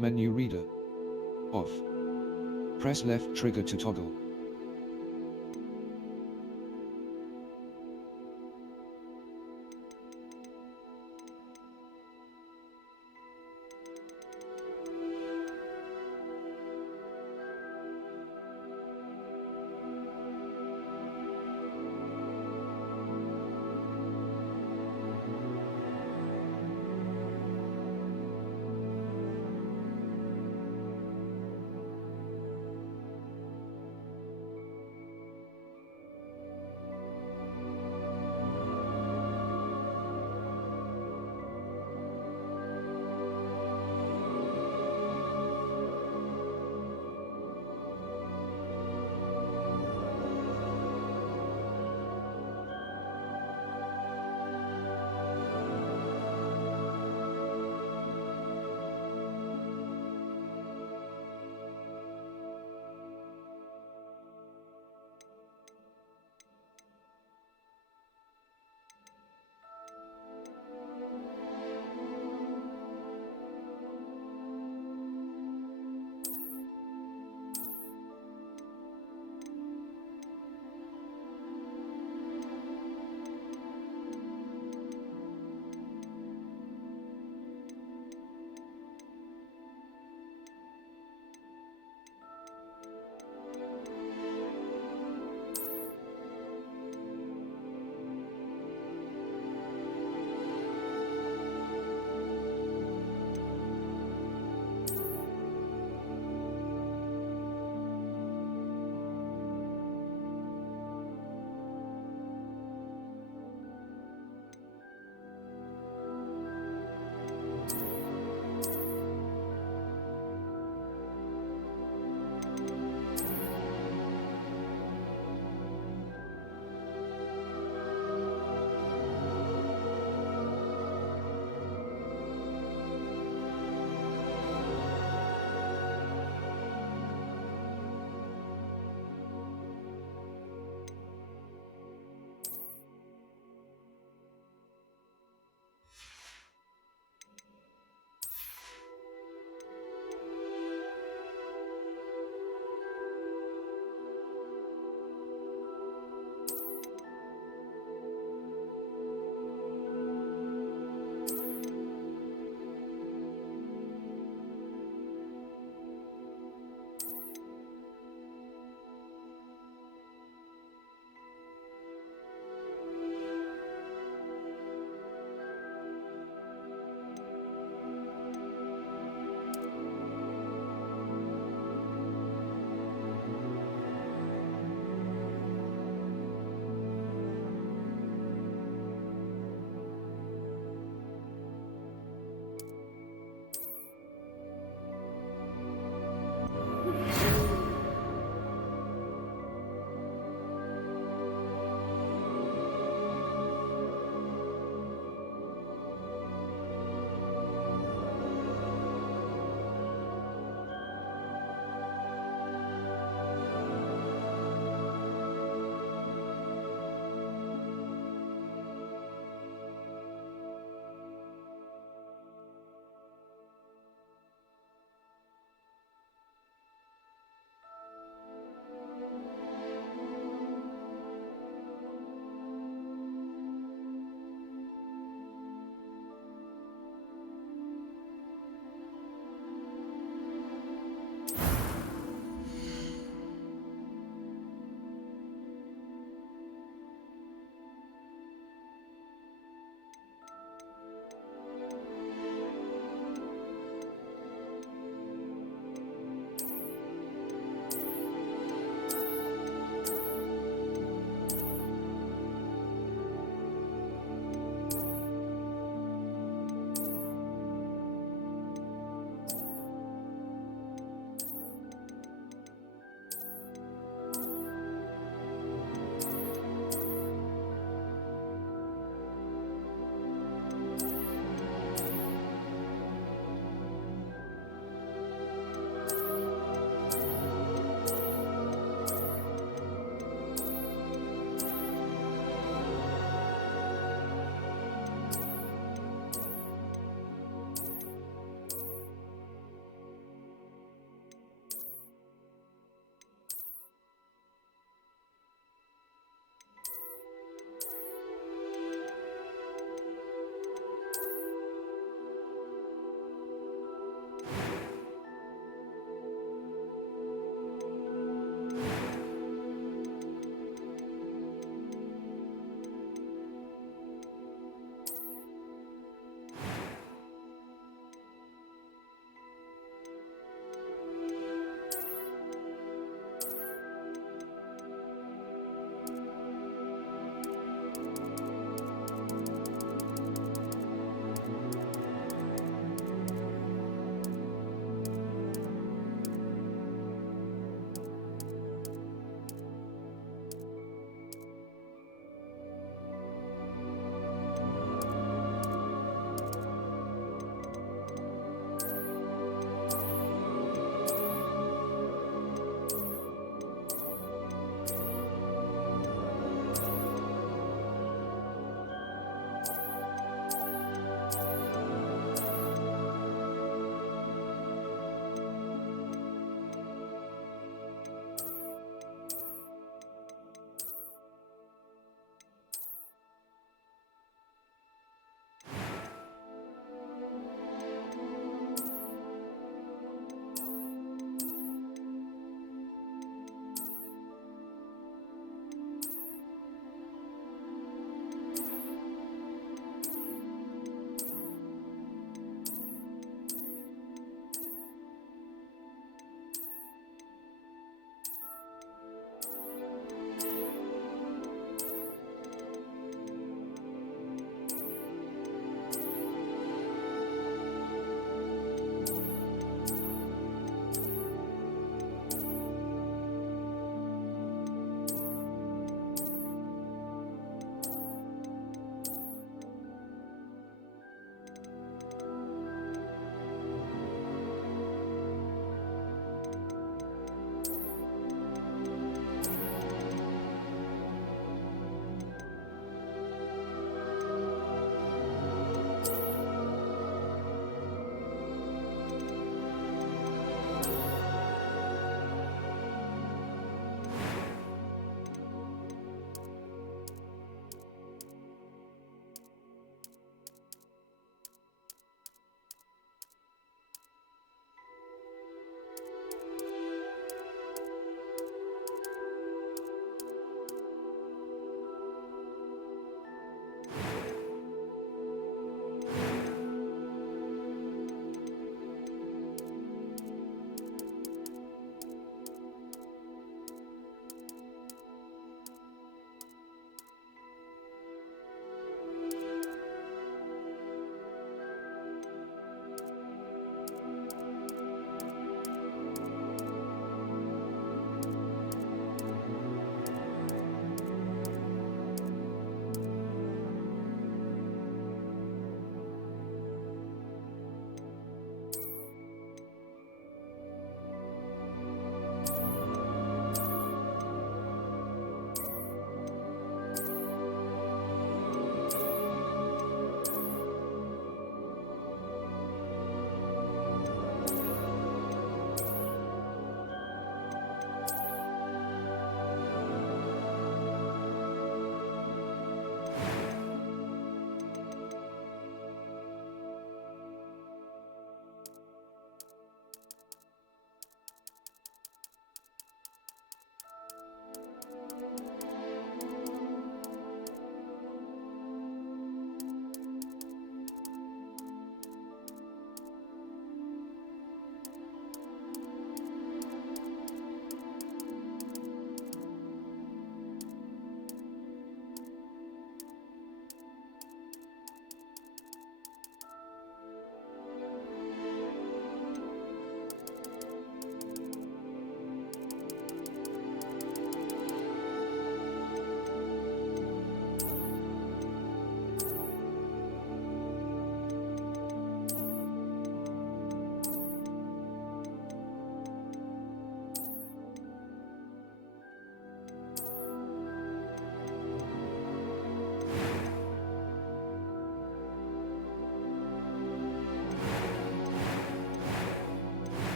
Menu reader. Off. Press left trigger to toggle.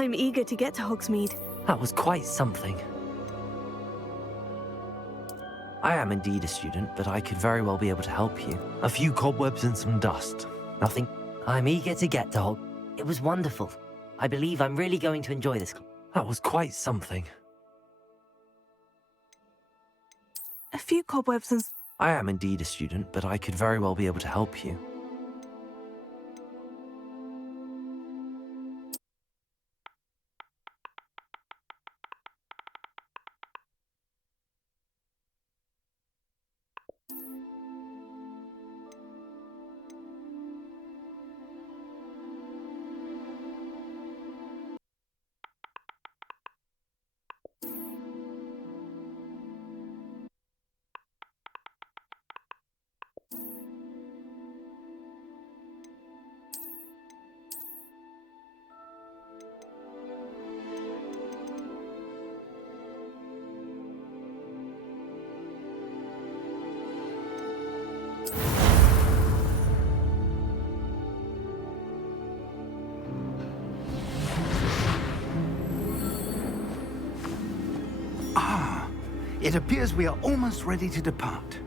I'm eager to get to Hogsmeade. That was quite something. I am indeed a student, but I could very well be able to help you. A few cobwebs and some dust. Nothing. I'm eager to get to Hog. It was wonderful. I believe I'm really going to enjoy this. That was quite something. A few cobwebs and... I am indeed a student, but I could very well be able to help you. It appears we are almost ready to depart.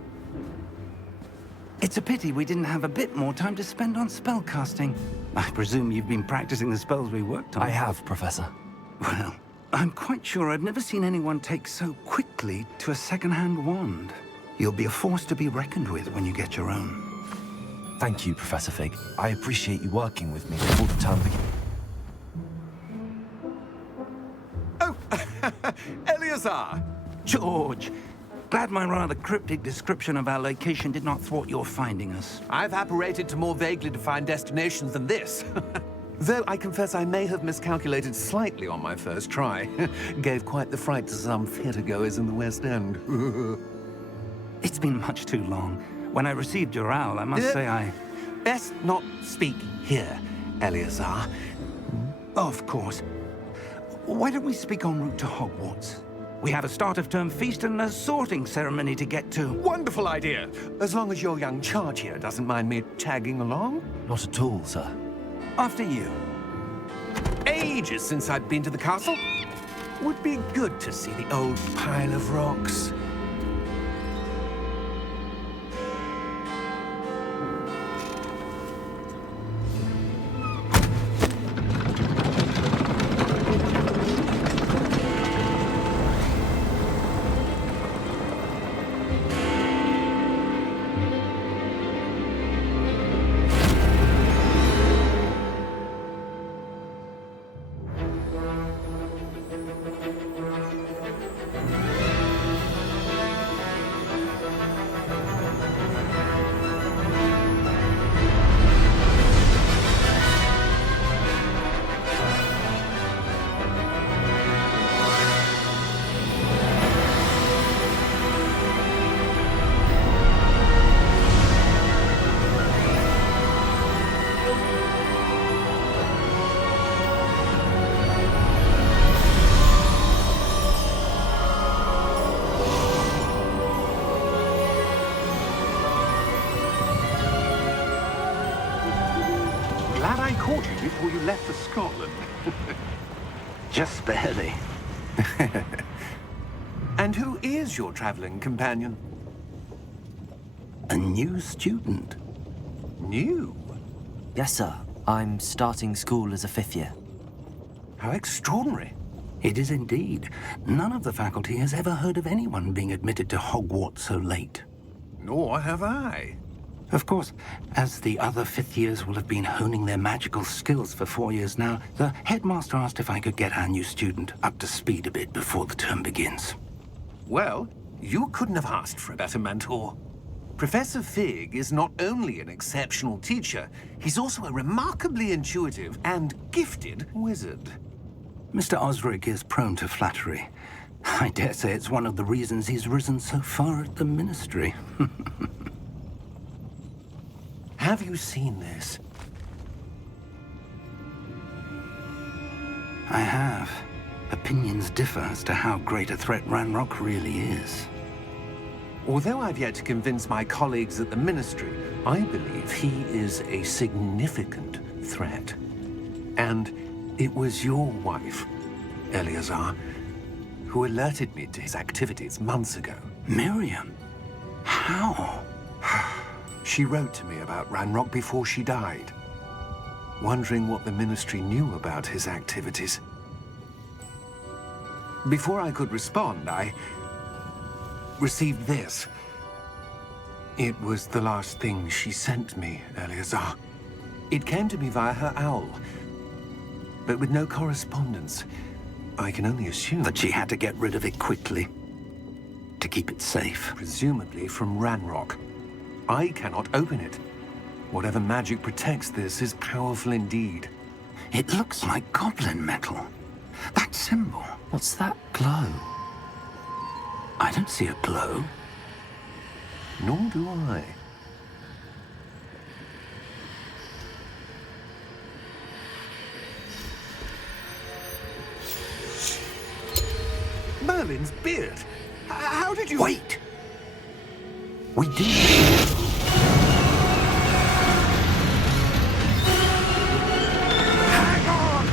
It's a pity we didn't have a bit more time to spend on spellcasting. I presume you've been practicing the spells we worked on. I have, Professor. Well, I'm quite sure I've never seen anyone take so quickly to a second-hand wand. You'll be a force to be reckoned with when you get your own. Thank you, Professor Fig. I appreciate you working with me before the term begins. Oh, Eleazar! George, glad my rather cryptic description of our location did not thwart your finding us. I've apparated to more vaguely defined destinations than this. Though I confess I may have miscalculated slightly on my first try. Gave quite the fright to some theatre-goers in the West End. It's been much too long. When I received your owl, I must say I... Best not speak here, Eleazar. Of course. Why don't we speak en route to Hogwarts? We have a start-of-term feast and a sorting ceremony to get to. Wonderful idea! As long as your young charge here doesn't mind me tagging along. Not at all, sir. After you. Ages since I'd been to the castle. Would be good to see the old pile of rocks. Glad I caught you before you left for Scotland. Just barely. And who is your traveling companion? A new student. New? Yes, sir. I'm starting school as a 5th year. How extraordinary. It is indeed. None of the faculty has ever heard of anyone being admitted to Hogwarts so late. Nor have I. Of course, as the other 5th years will have been honing their magical skills for 4 years now, the headmaster asked if I could get our new student up to speed a bit before the term begins. Well, you couldn't have asked for a better mentor. Professor Fig is not only an exceptional teacher, he's also a remarkably intuitive and gifted wizard. Mr. Osric is prone to flattery. I dare say it's one of the reasons he's risen so far at the Ministry. Have you seen this? I have. Opinions differ as to how great a threat Ranrock really is. Although I've yet to convince my colleagues at the Ministry, I believe he is a significant threat. And It was your wife, Eleazar, who alerted me to his activities months ago. Miriam? How? She wrote to me about Ranrock before she died, wondering what the Ministry knew about his activities. Before I could respond, I received this. It was the last thing she sent me, Eleazar. It came to me via her owl, but with no correspondence. I can only assume That she had to get rid of it quickly to keep it safe. presumably from Ranrock. I cannot open it. Whatever magic protects this is powerful indeed. It looks like goblin metal. That symbol. What's that glow? I don't see a glow. Nor do I. Merlin's beard. How did you... Wait! We did. Hang on!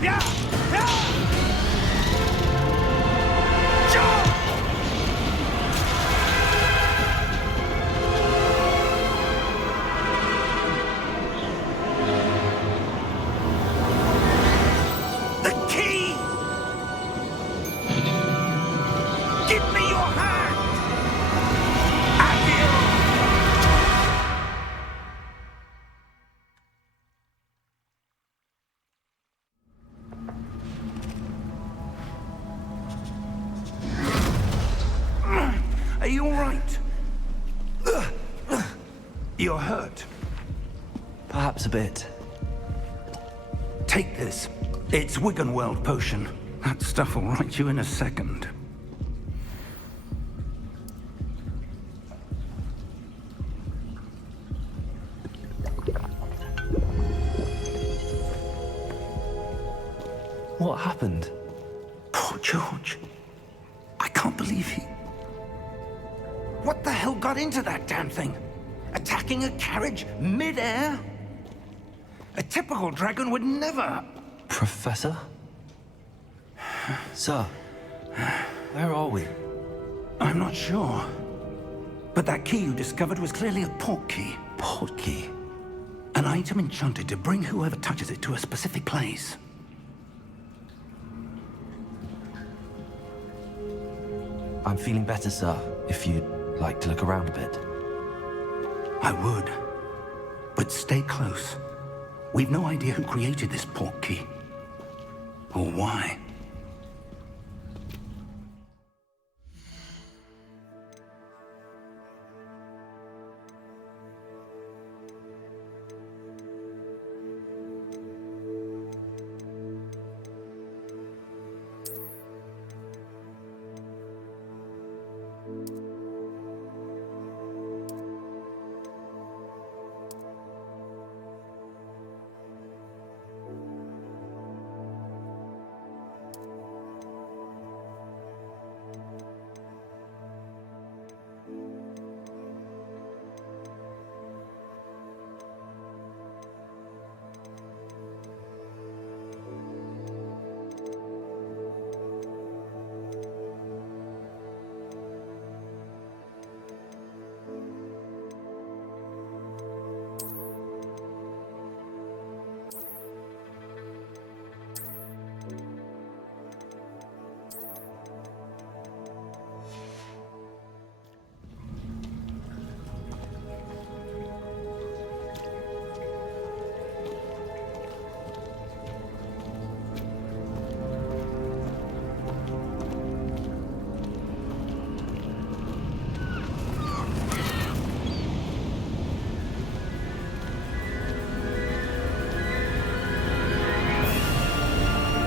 Yeah! Yeah! Jump! The key! Give me your hand! Adieu! Are you all right? You're hurt. Perhaps a bit. Take this. It's Wiggenweld potion. That stuff will right you in a second. What happened? Poor George. I can't believe he... What the hell got into that damn thing? Attacking a carriage mid-air? A typical dragon would never... Professor? Sir, where are we? I'm not sure. But that key you discovered was clearly a port key. Port key? An item enchanted to bring whoever touches it to a specific place. I'm feeling better, sir, if you'd like to look around a bit. I would. But stay close. We've no idea who created this port key. Or why.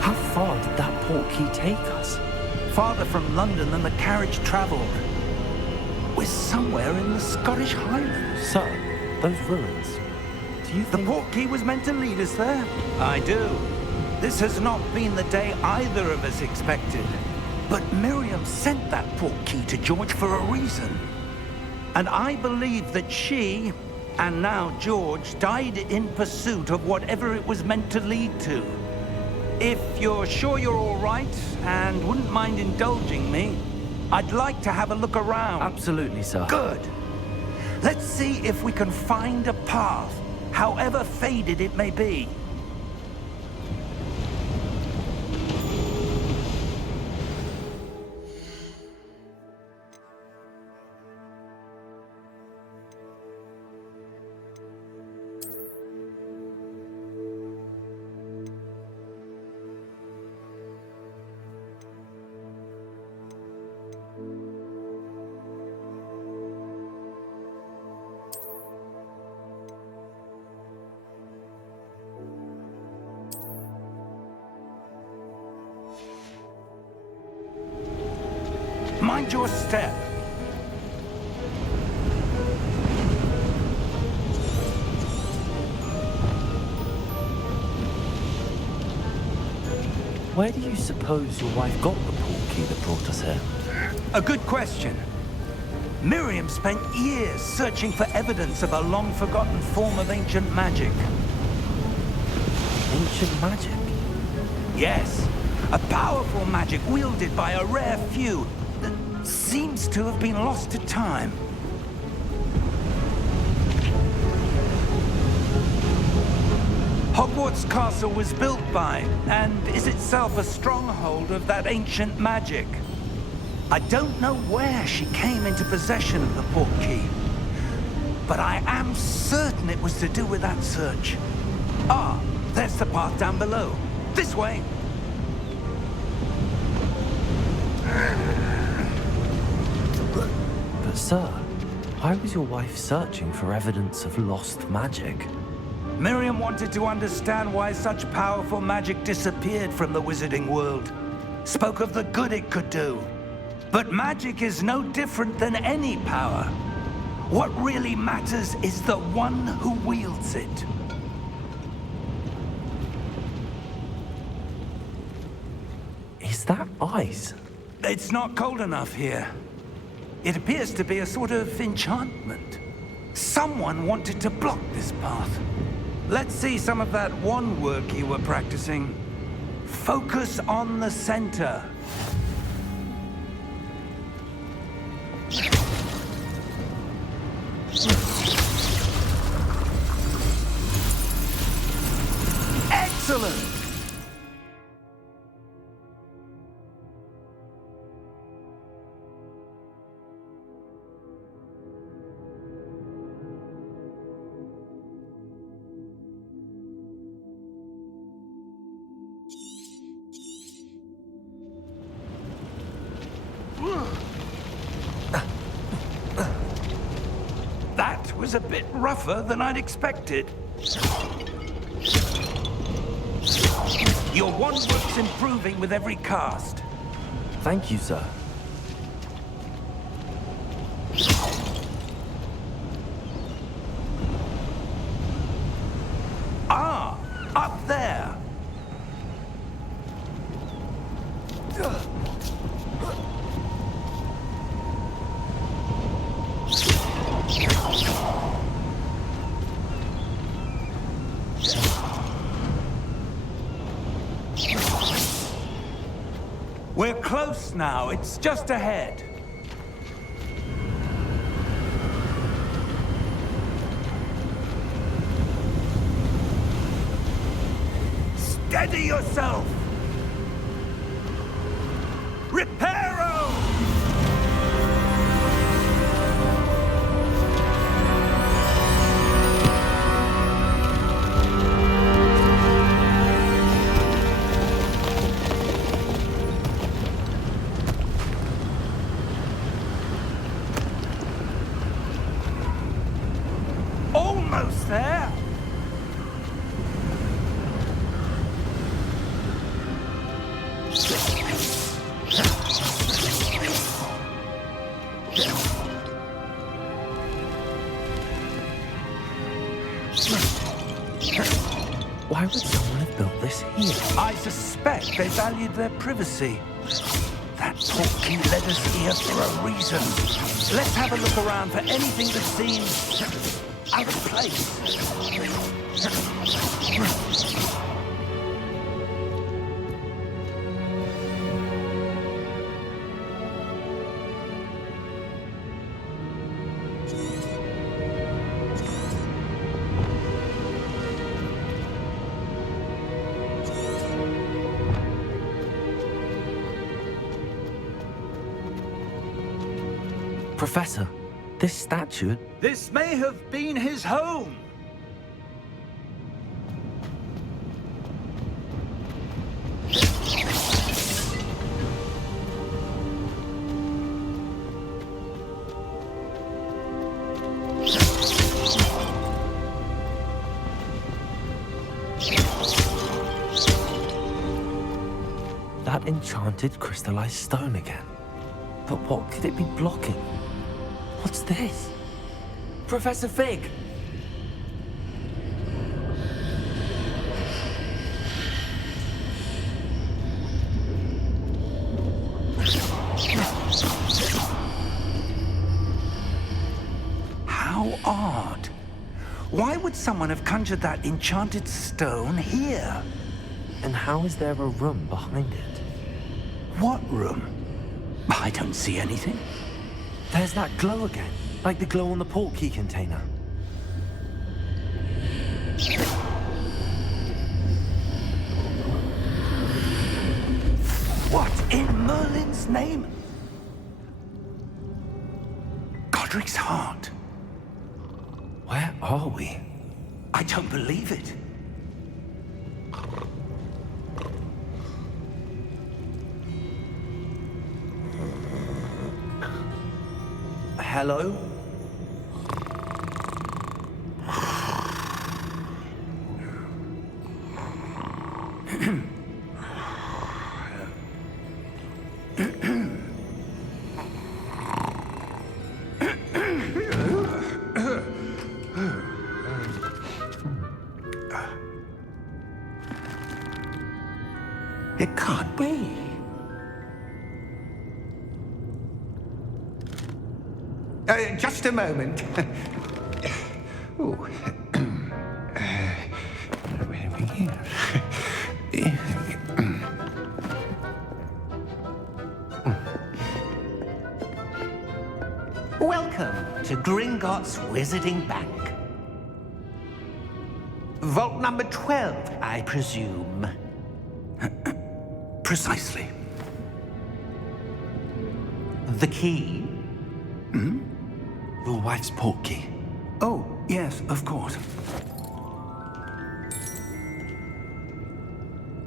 How far did that port key take us? Farther from London than the carriage travelled. We're somewhere in the Scottish Highlands. Sir, those ruins. Do you The think... portkey was meant to lead us there? I do. This has not been the day either of us expected. But Miriam sent that portkey to George for a reason. And I believe that she, and now George, died in pursuit of whatever it was meant to lead to. If you're sure you're all right, and wouldn't mind indulging me, I'd like to have a look around. Absolutely, sir. Good. Let's see if we can find a path, however faded it may be. Mind your step. Where do you suppose your wife got the portkey that brought us here? A good question. Miriam spent years searching for evidence of a long-forgotten form of ancient magic. Ancient magic? Yes, a powerful magic wielded by a rare few that seems to have been lost to time. Hogwarts Castle was built by, and is itself a stronghold of that ancient magic. I don't know where she came into possession of the portkey, but I am certain it was to do with that search. Ah, there's the path down below. This way. But sir, why was your wife searching for evidence of lost magic? Miriam wanted to understand why such powerful magic disappeared from the wizarding world. Spoke of the good it could do. But magic is no different than any power. What really matters is the one who wields it. Is that ice? It's not cold enough here. It appears to be a sort of enchantment. Someone wanted to block this path. Let's see some of that wand work you were practicing. Focus on the center. Excellent! That was a bit rougher than I'd expected. Your wand work's improving with every cast. Thank you, sir. Ah, up there. We're close now. It's just ahead. Steady yourself! Reparo! Almost there! Why would someone have built this here? I suspect they valued their privacy. That portkey led us here for a reason. Let's have a look around for anything that seems out of place. Professor, this statue... This may have been his home. That enchanted crystallized stone again. But what could it be blocking? What's this? Professor Fig! How odd. Why would someone have conjured that enchanted stone here? And how is there a room behind it? What room? I don't see anything. There's that glow again, like the glow on the portkey container. What in Merlin's name? Godric's heart. Where are we? I don't believe it. Hello? It can't be. Just a moment. Ooh. Where are we here? Welcome to Gringotts Wizarding Bank. Vault number 12, I presume. Precisely. The key? Your wife's portkey. Oh, yes, of course.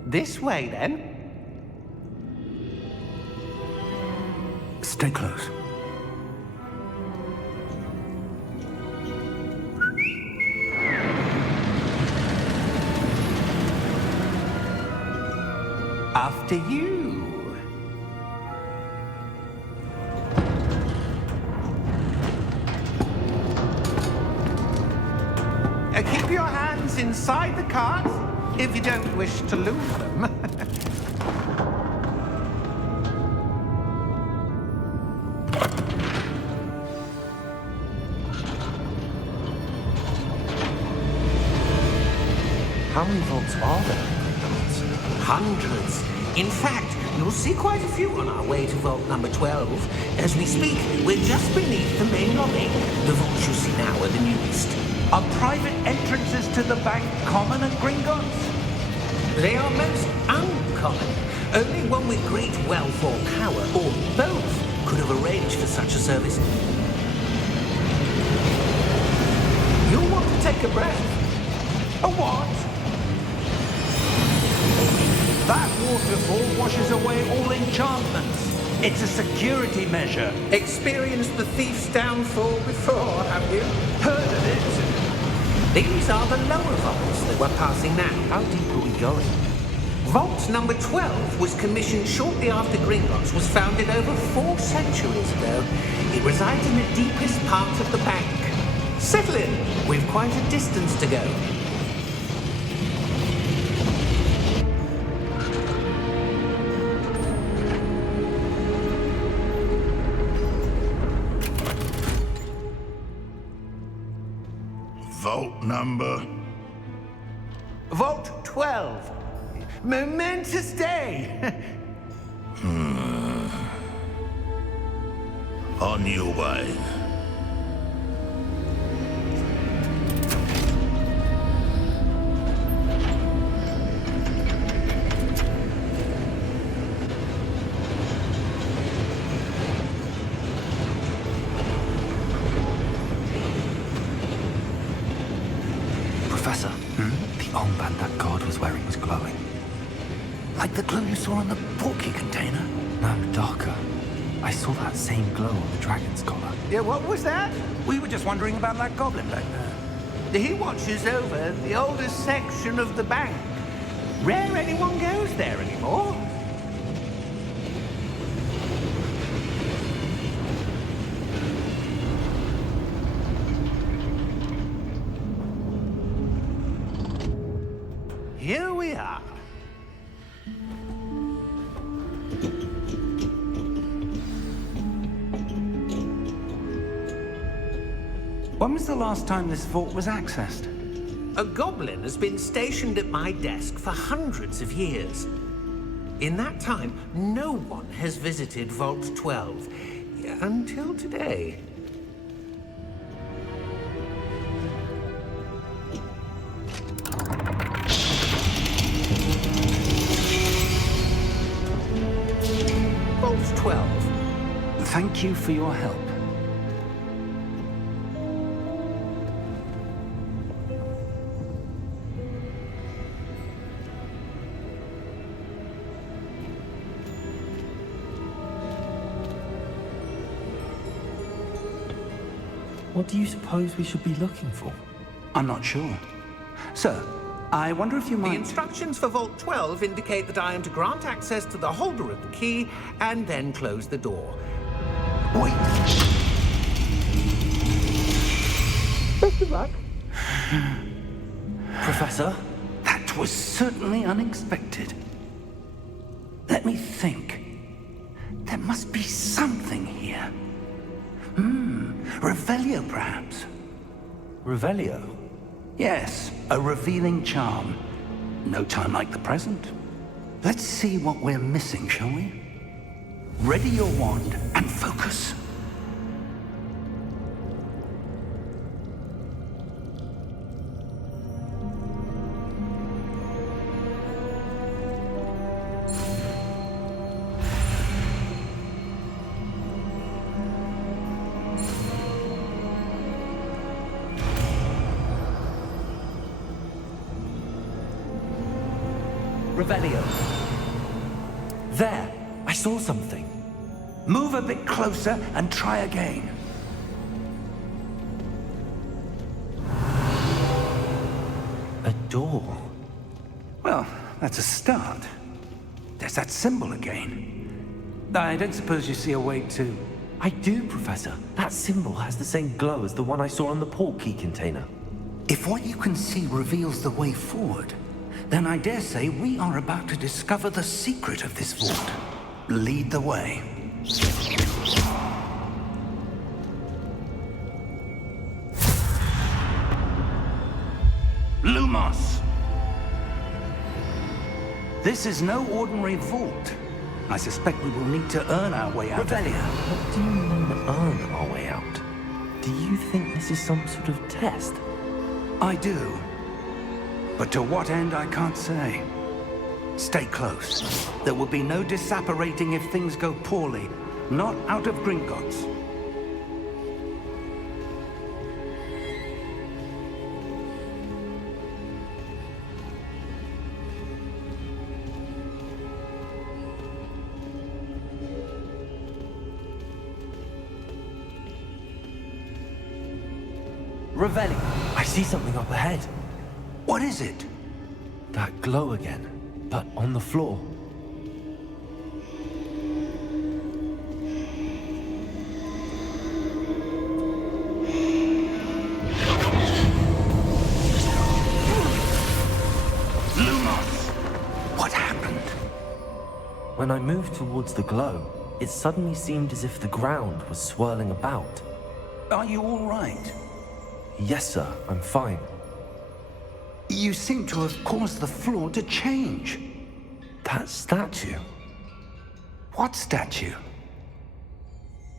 This way, then. Stay close. After you. Keep your hands inside the cart if you don't wish to lose them. How many vaults are there? Hundreds. In fact, you'll see quite a few on our way to vault number 12. As we speak, we're just beneath the main lobby. The vaults you see now are the newest. Are private entrances to the bank common at Gringotts? They are most uncommon. Only one with great wealth or power, or both, could have arranged for such a service. You'll want to take a breath. A what? That waterfall washes away all enchantments. It's a security measure. Experienced the thief's downfall before, have you? Heard of it? These are the lower vaults that we're passing now. How deep are we going? Vault number 12 was commissioned shortly after Gringotts was founded over 4 centuries ago. It resides in the deepest part of the bank. Settle in. We've quite a distance to go. Vault number? Vault 12. Momentous day. On your way. Professor, the armband that guard was wearing was glowing. Like the glow you saw on the porky container? No, darker. I saw that same glow on the dragon's collar. Yeah, what was that? We were just wondering about that goblin back there. He watches over the oldest section of the bank. Rare anyone goes there anymore. Here we are. When was the last time this vault was accessed? A goblin has been stationed at my desk for hundreds of years. In that time, no one has visited Vault 12. Until today. Vault 12. Thank you for your help. What do you suppose we should be looking for? I'm not sure. Sir, I wonder if you The might... instructions for Vault 12 indicate that I am to grant access to the holder of the key and then close the door. Wait! Best of luck. Professor? That was certainly unexpected. Let me think. There must be something here. Revelio, perhaps? Revelio? Yes, a revealing charm. No time like the present. Let's see what we're missing, shall we? Ready your wand and focus. Revelio. There! I saw something. Move a bit closer and try again. A door. Well, that's a start. There's that symbol again. I don't suppose you see a way to... I do, Professor. That symbol has the same glow as the one I saw on the port key container. If what you can see reveals the way forward, then I dare say we are about to discover the secret of this vault. Lead the way. Lumos! This is no ordinary vault. I suspect we will need to earn our way out of here. What do you mean, earn our way out? Do you think this is some sort of test? I do. But to what end, I can't say. Stay close. There will be no disapparating if things go poorly. Not out of Gringotts. Revelio. I see something up ahead. What is it? That glow again, but on the floor. Lumos! What happened? When I moved towards the glow, it suddenly seemed as if the ground was swirling about. Are you all right? Yes, sir, I'm fine. You seem to have caused the floor to change. That statue. What statue?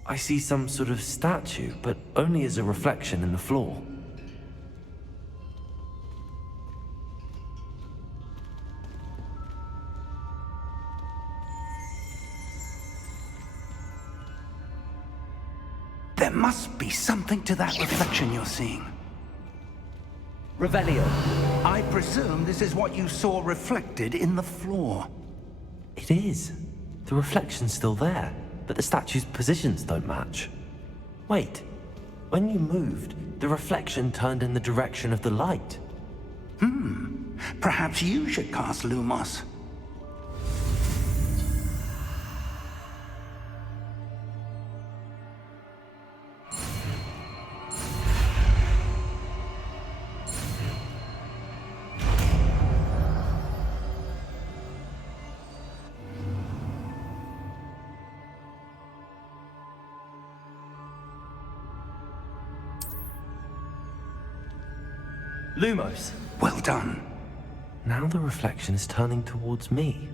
I see some sort of statue, but only as a reflection in the floor. There must be something to that reflection you're seeing. Revelio. I presume this is what you saw reflected in the floor. It is. The reflection's still there, but the statue's positions don't match. Wait, when you moved, the reflection turned in the direction of the light. Perhaps you should cast Lumos. Lumos! Well done. Now the reflection is turning towards me.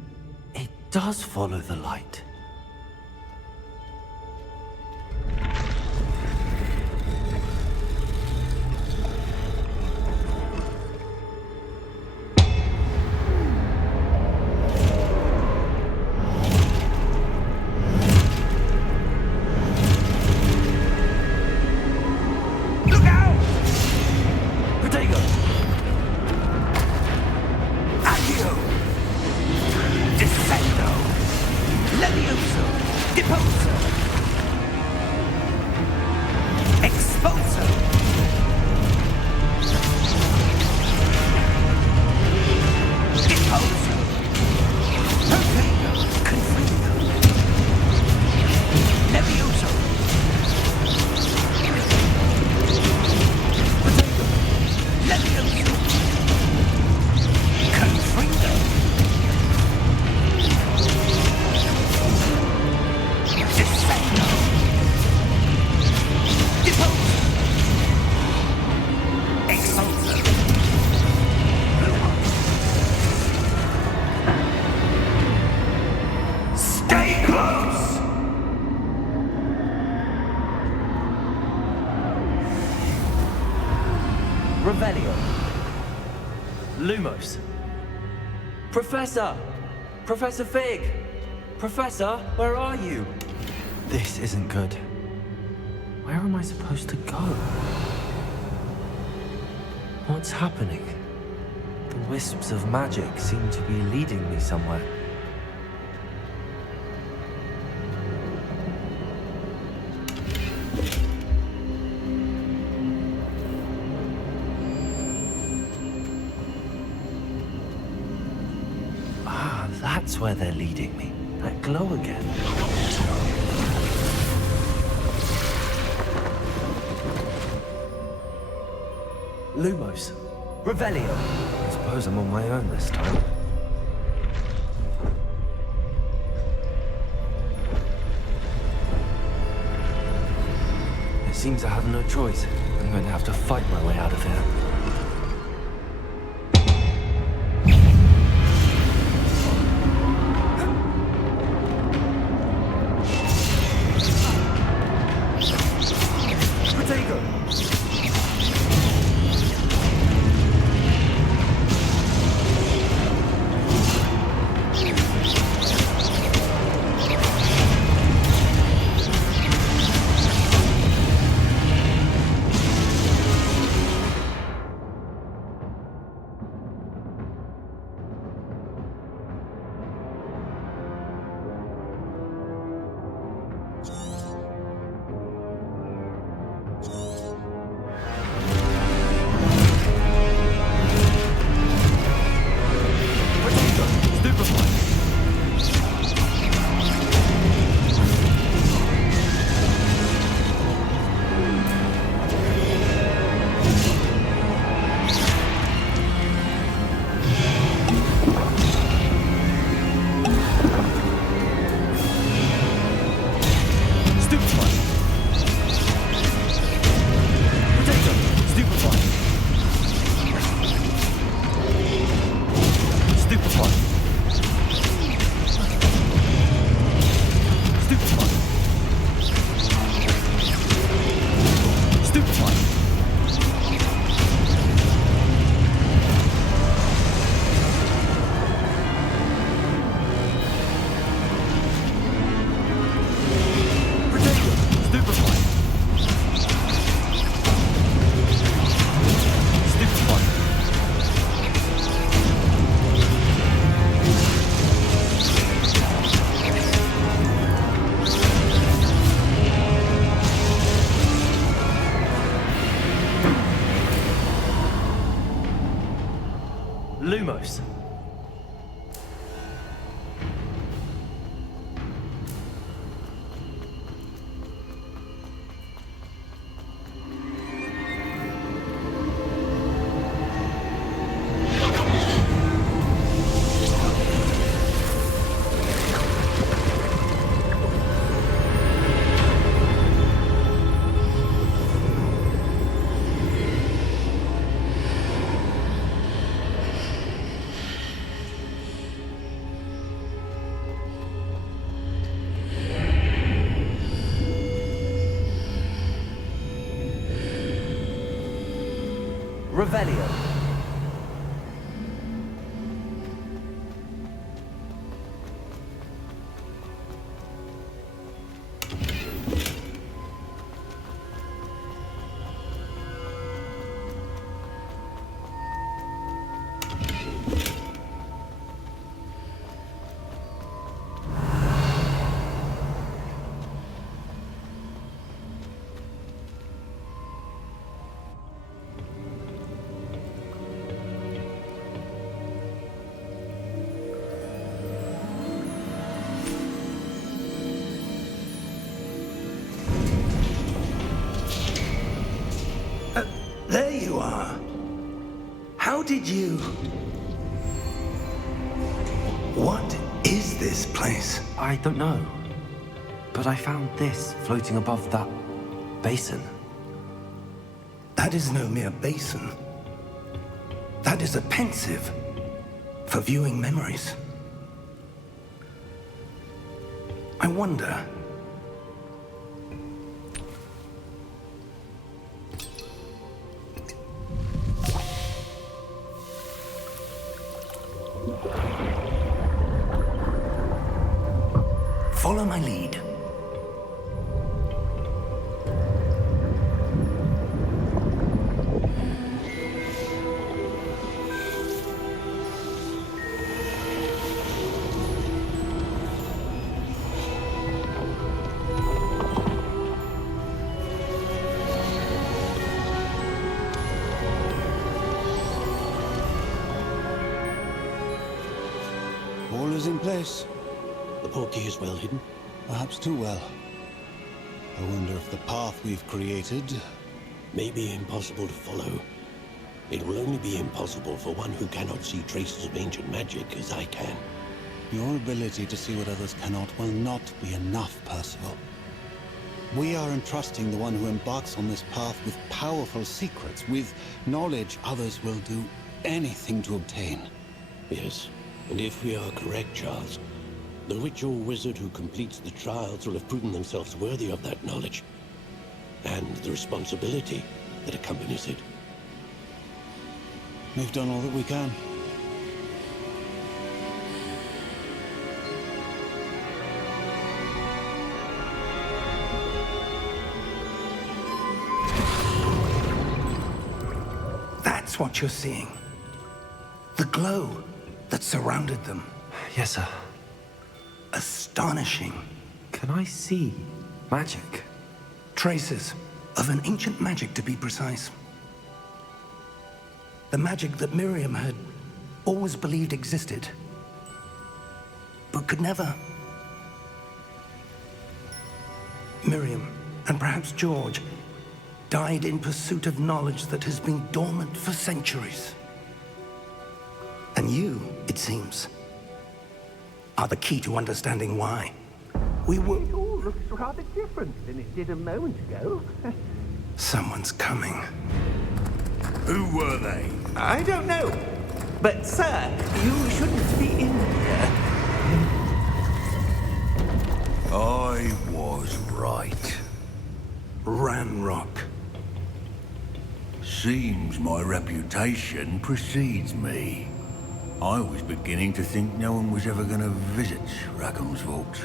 It does follow the light. Look out! Protego! Accio! Descendo! Levioso! Deposo! Exposo! Deposo! Protego! Confringo! Levioso! Protego! Levioso! Confringo! Descendo! Deposo! Exalto! Stay close! Revelio. Lumos. Professor! Professor Fig! Professor, where are you? This isn't good. Where am I supposed to go? What's happening? The wisps of magic seem to be leading me somewhere. Ah, that's where they're leading me. That glow again. Lumos. Revelio. I suppose I'm on my own this time. It seems I have no choice. I'm going to have to fight my way out of here. Lumos. Revelio. There you are. How did you... What is this place? I don't know. But I found this floating above that basin. That is no mere basin. That is a pensive for viewing memories. I wonder... Follow my lead. All is in place. The portkey is well hidden. Perhaps too well. I wonder if the path we've created... May be impossible to follow. It will only be impossible for one who cannot see traces of ancient magic as I can. Your ability to see what others cannot will not be enough, Percival. We are entrusting the one who embarks on this path with powerful secrets, with knowledge others will do anything to obtain. Yes, and if we are correct, Charles, the witch or wizard who completes the trials will have proven themselves worthy of that knowledge, and the responsibility that accompanies it. We've done all that we can. That's what you're seeing. The glow that surrounded them. Yes, sir. Astonishing. Can I see magic? Traces of an ancient magic, to be precise. The magic that Miriam had always believed existed, but could never. Miriam, and perhaps George, died in pursuit of knowledge that has been dormant for centuries. And you, it seems, are the key to understanding why. We were... It all looks rather different than it did a moment ago. Someone's coming. Who were they? I don't know. But, sir, you shouldn't be in here. I was right. Ranrock. Seems my reputation precedes me. I was beginning to think no one was ever going to visit Rackham's vault.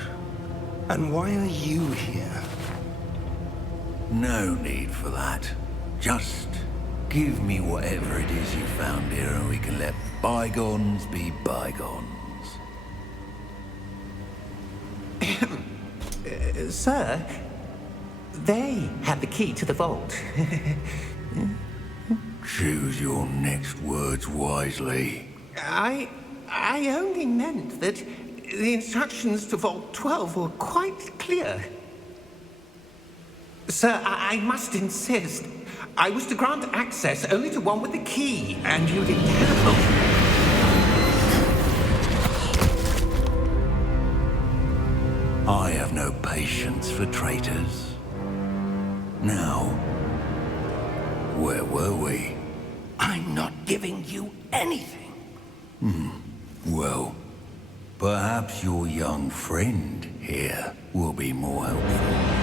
And why are you here? No need for that. Just give me whatever it is you found here and we can let bygones be bygones. Sir, they have the key to the vault. Choose your next words wisely. I only meant that the instructions to Vault 12 were quite clear. Sir, I must insist. I was to grant access only to one with the key, and you didn't have. I have no patience for traitors. Now, where were we? I'm not giving you anything. Well, perhaps your young friend here will be more helpful.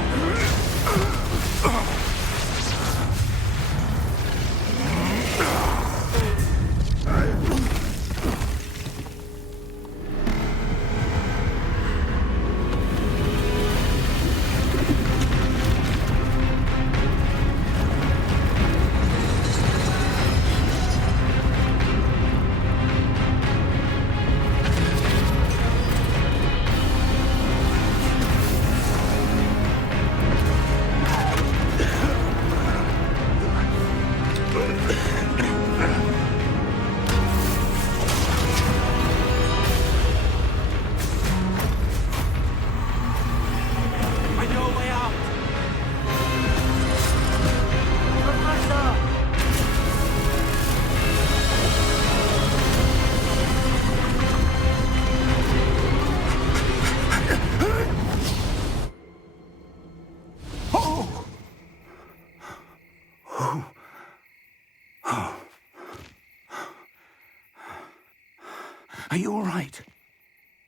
Are you all right?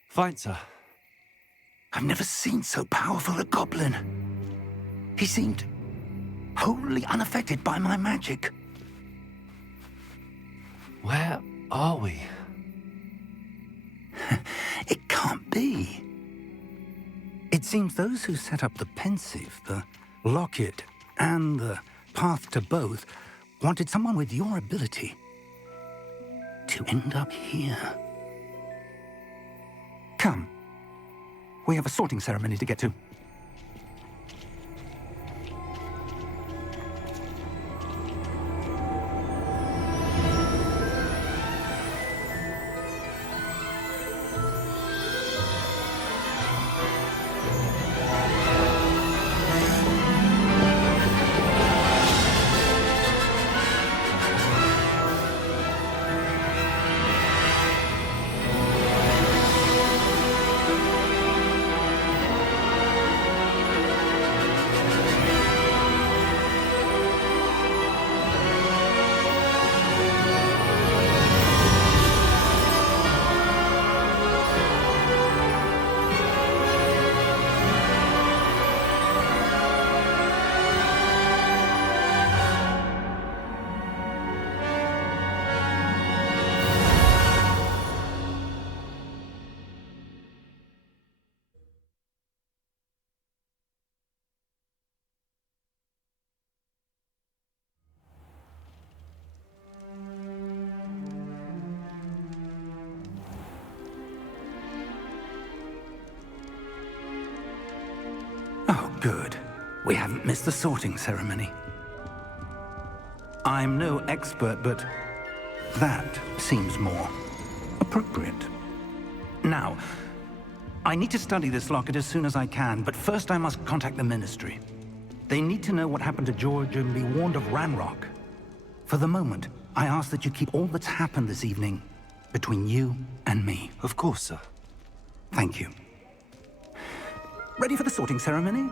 Fine, sir. I've never seen so powerful a goblin. He seemed wholly unaffected by my magic. Where are we? It can't be. It seems those who set up the pensive, the locket, and the path to both wanted someone with your ability to end up here. Come. We have a sorting ceremony to get to. Oh, good. We haven't missed the sorting ceremony. I'm no expert, but that seems more appropriate. Now, I need to study this locket as soon as I can, but first I must contact the Ministry. They need to know what happened to George and be warned of Ranrock. For the moment, I ask that you keep all that's happened this evening between you and me. Of course, sir. Thank you. Ready for the sorting ceremony?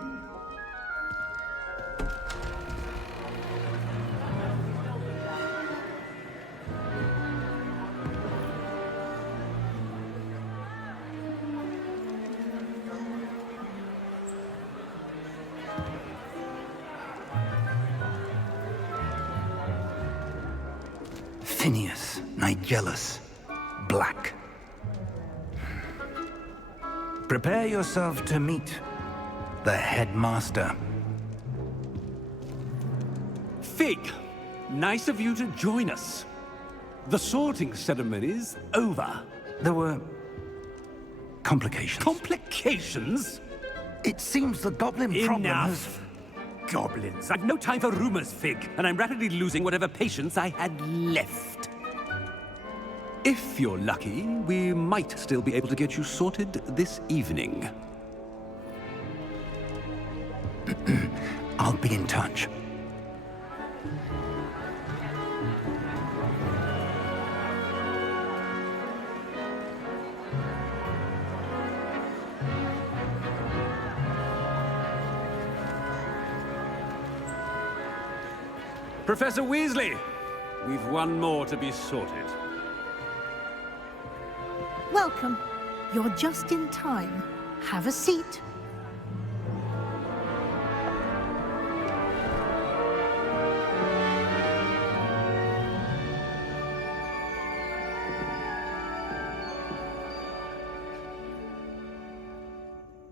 Phineas, Nigellus, Black. Prepare yourself to meet the headmaster. Fig, nice of you to join us. The sorting ceremony's over. There were complications. Complications? It seems the goblin problem has... Enough! Goblins. I've no time for rumors, Fig, and I'm rapidly losing whatever patience I had left. If you're lucky, we might still be able to get you sorted this evening. I'll be in touch. Professor Weasley, we've one more to be sorted. Welcome. You're just in time. Have a seat.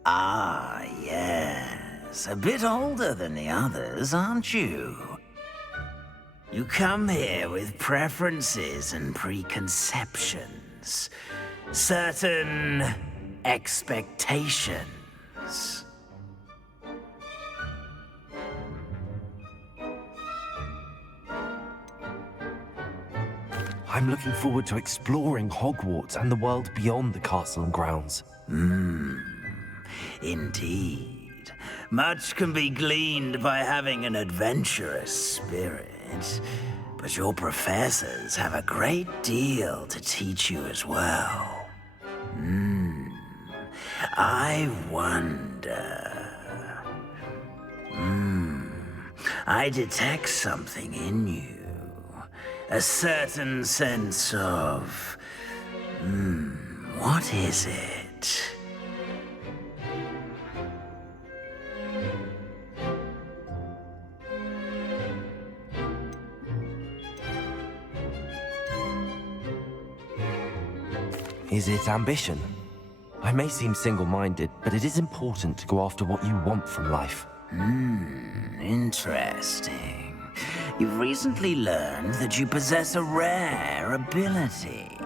Ah, yes. A bit older than the others, aren't you? You come here with preferences and preconceptions. Certain expectations. I'm looking forward to exploring Hogwarts and the world beyond the castle and grounds. Indeed. Much can be gleaned by having an adventurous spirit. But your professors have a great deal to teach you as well. I wonder... I detect something in you. A certain sense of... what is it? Is it ambition? I may seem single-minded, but it is important to go after what you want from life. Interesting. You've recently learned that you possess a rare ability.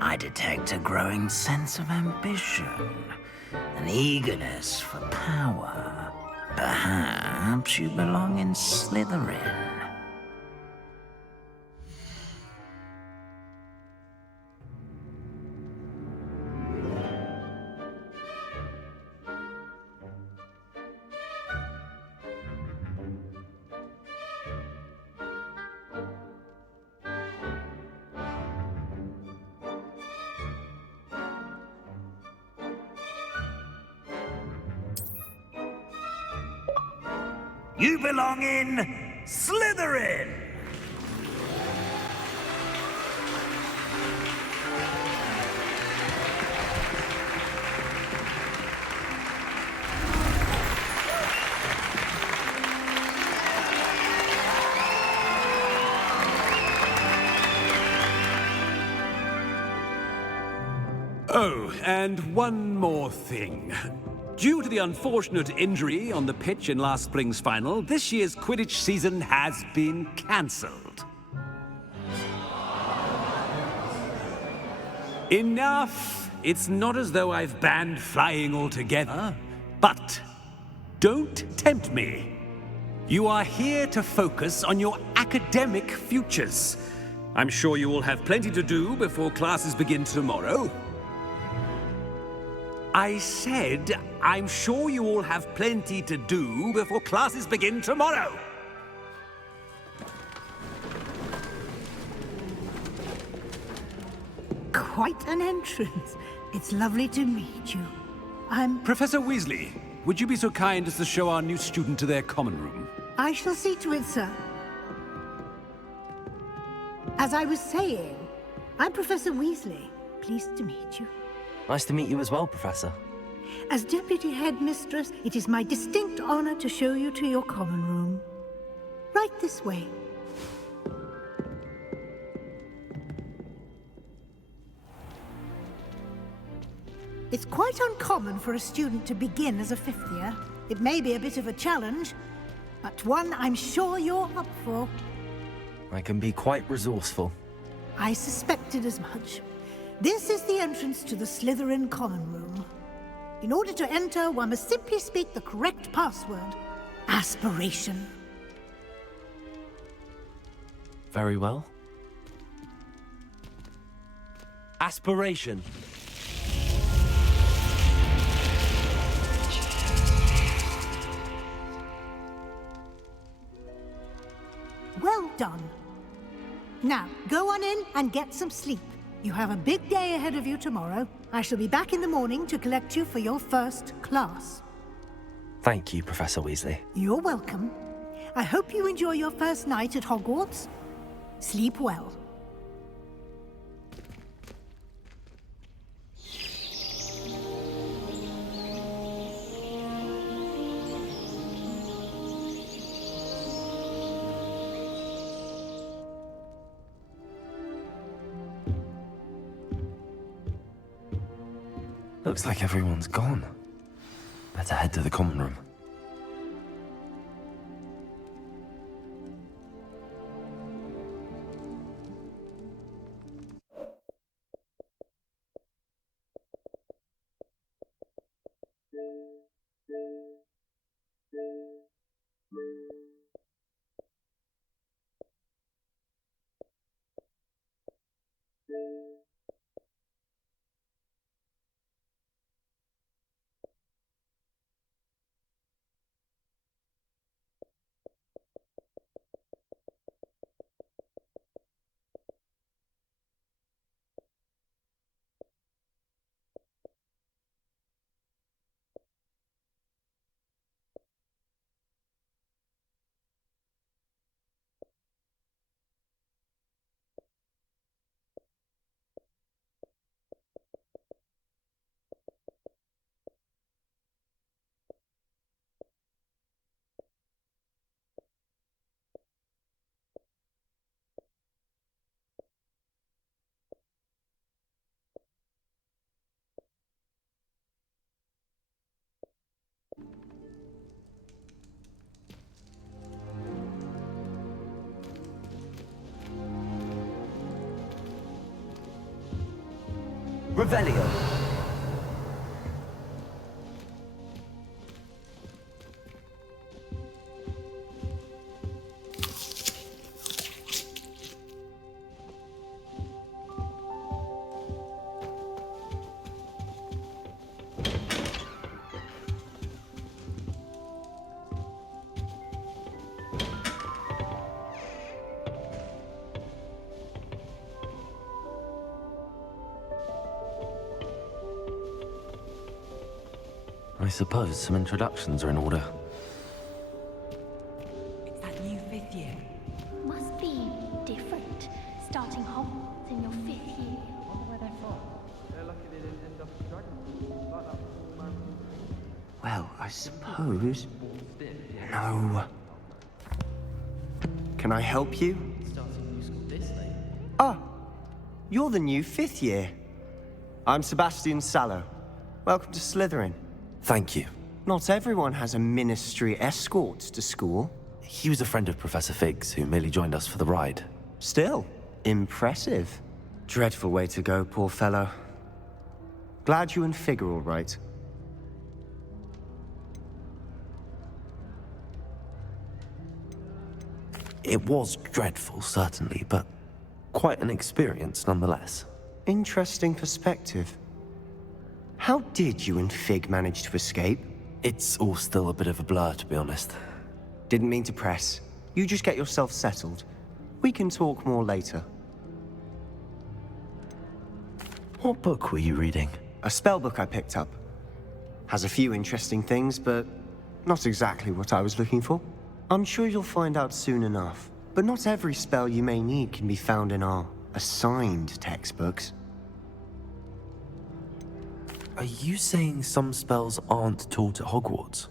I detect a growing sense of ambition, an eagerness for power. Perhaps you belong in Slytherin. You belong in Slytherin! Oh, and one more thing. Due to the unfortunate injury on the pitch in last spring's final, this year's Quidditch season has been cancelled. Enough! It's not as though I've banned flying altogether, but don't tempt me. You are here to focus on your academic futures. I'm sure you will have plenty to do before classes begin tomorrow. I said, I'm sure you all have plenty to do before classes begin tomorrow. Quite an entrance. It's lovely to meet you. I'm... Professor Weasley, would you be so kind as to show our new student to their common room? I shall see to it, sir. As I was saying, I'm Professor Weasley. Pleased to meet you. Nice to meet you as well, Professor. As Deputy Headmistress, it is my distinct honor to show you to your common room. Right this way. It's quite uncommon for a student to begin as a fifth year. It may be a bit of a challenge, but one I'm sure you're up for. I can be quite resourceful. I suspected as much. This is the entrance to the Slytherin common room. In order to enter, one must simply speak the correct password. Aspiration. Very well. aspiration. Well done. Now, go on in and get some sleep. You have a big day ahead of you tomorrow. I shall be back in the morning to collect you for your first class. Thank you, Professor Weasley. You're welcome. I hope you enjoy your first night at Hogwarts. Sleep well. Looks like everyone's gone. Better head to the common room. Revelio. I suppose some introductions are in order. It's that new 5th year. Must be different. Starting Hogwarts in your 5th year. Where they're from. They're lucky they didn't end up in Dragon. Like that poor man. Well, I suppose... No. Can I help you? Ah, you're the new 5th year. I'm Sebastian Sallow. Welcome to Slytherin. Thank you. Not everyone has a ministry escort to school. He was a friend of Professor Fig's who merely joined us for the ride. Still, impressive. Dreadful way to go, poor fellow. Glad you and Fig are all right. It was dreadful, certainly, but quite an experience nonetheless. Interesting perspective. How did you and Fig manage to escape? It's all still a bit of a blur, to be honest. Didn't mean to press. You just get yourself settled. We can talk more later. What book were you reading? A spell book I picked up. Has a few interesting things, but not exactly what I was looking for. I'm sure you'll find out soon enough. But not every spell you may need can be found in our assigned textbooks. Are you saying some spells aren't taught at Hogwarts?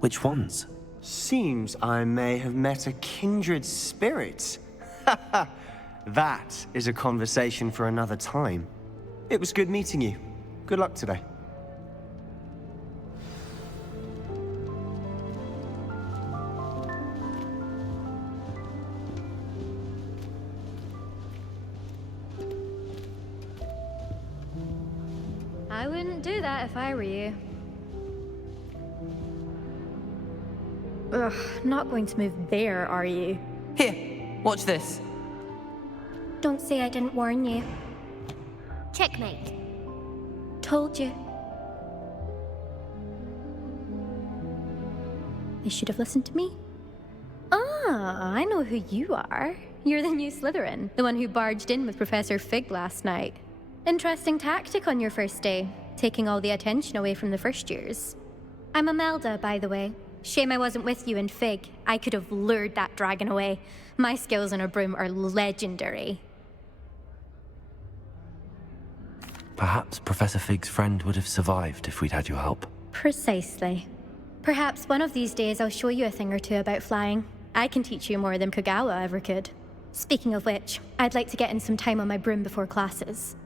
Which ones? Seems I may have met a kindred spirit. That is a conversation for another time. It was good meeting you. Good luck today. I wouldn't do that if I were you. Ugh, not going to move there, are you? Here, watch this. Don't say I didn't warn you. Checkmate. Told you. They should have listened to me. Ah, I know who you are. You're the new Slytherin, the one who barged in with Professor Fig last night. Interesting tactic on your first day, taking all the attention away from the first years. I'm Imelda, by the way. Shame I wasn't with you in Fig. I could have lured that dragon away. My skills on a broom are legendary. Perhaps Professor Fig's friend would have survived if we'd had your help. Precisely. Perhaps one of these days I'll show you a thing or two about flying. I can teach you more than Kogawa ever could. Speaking of which, I'd like to get in some time on my broom before classes.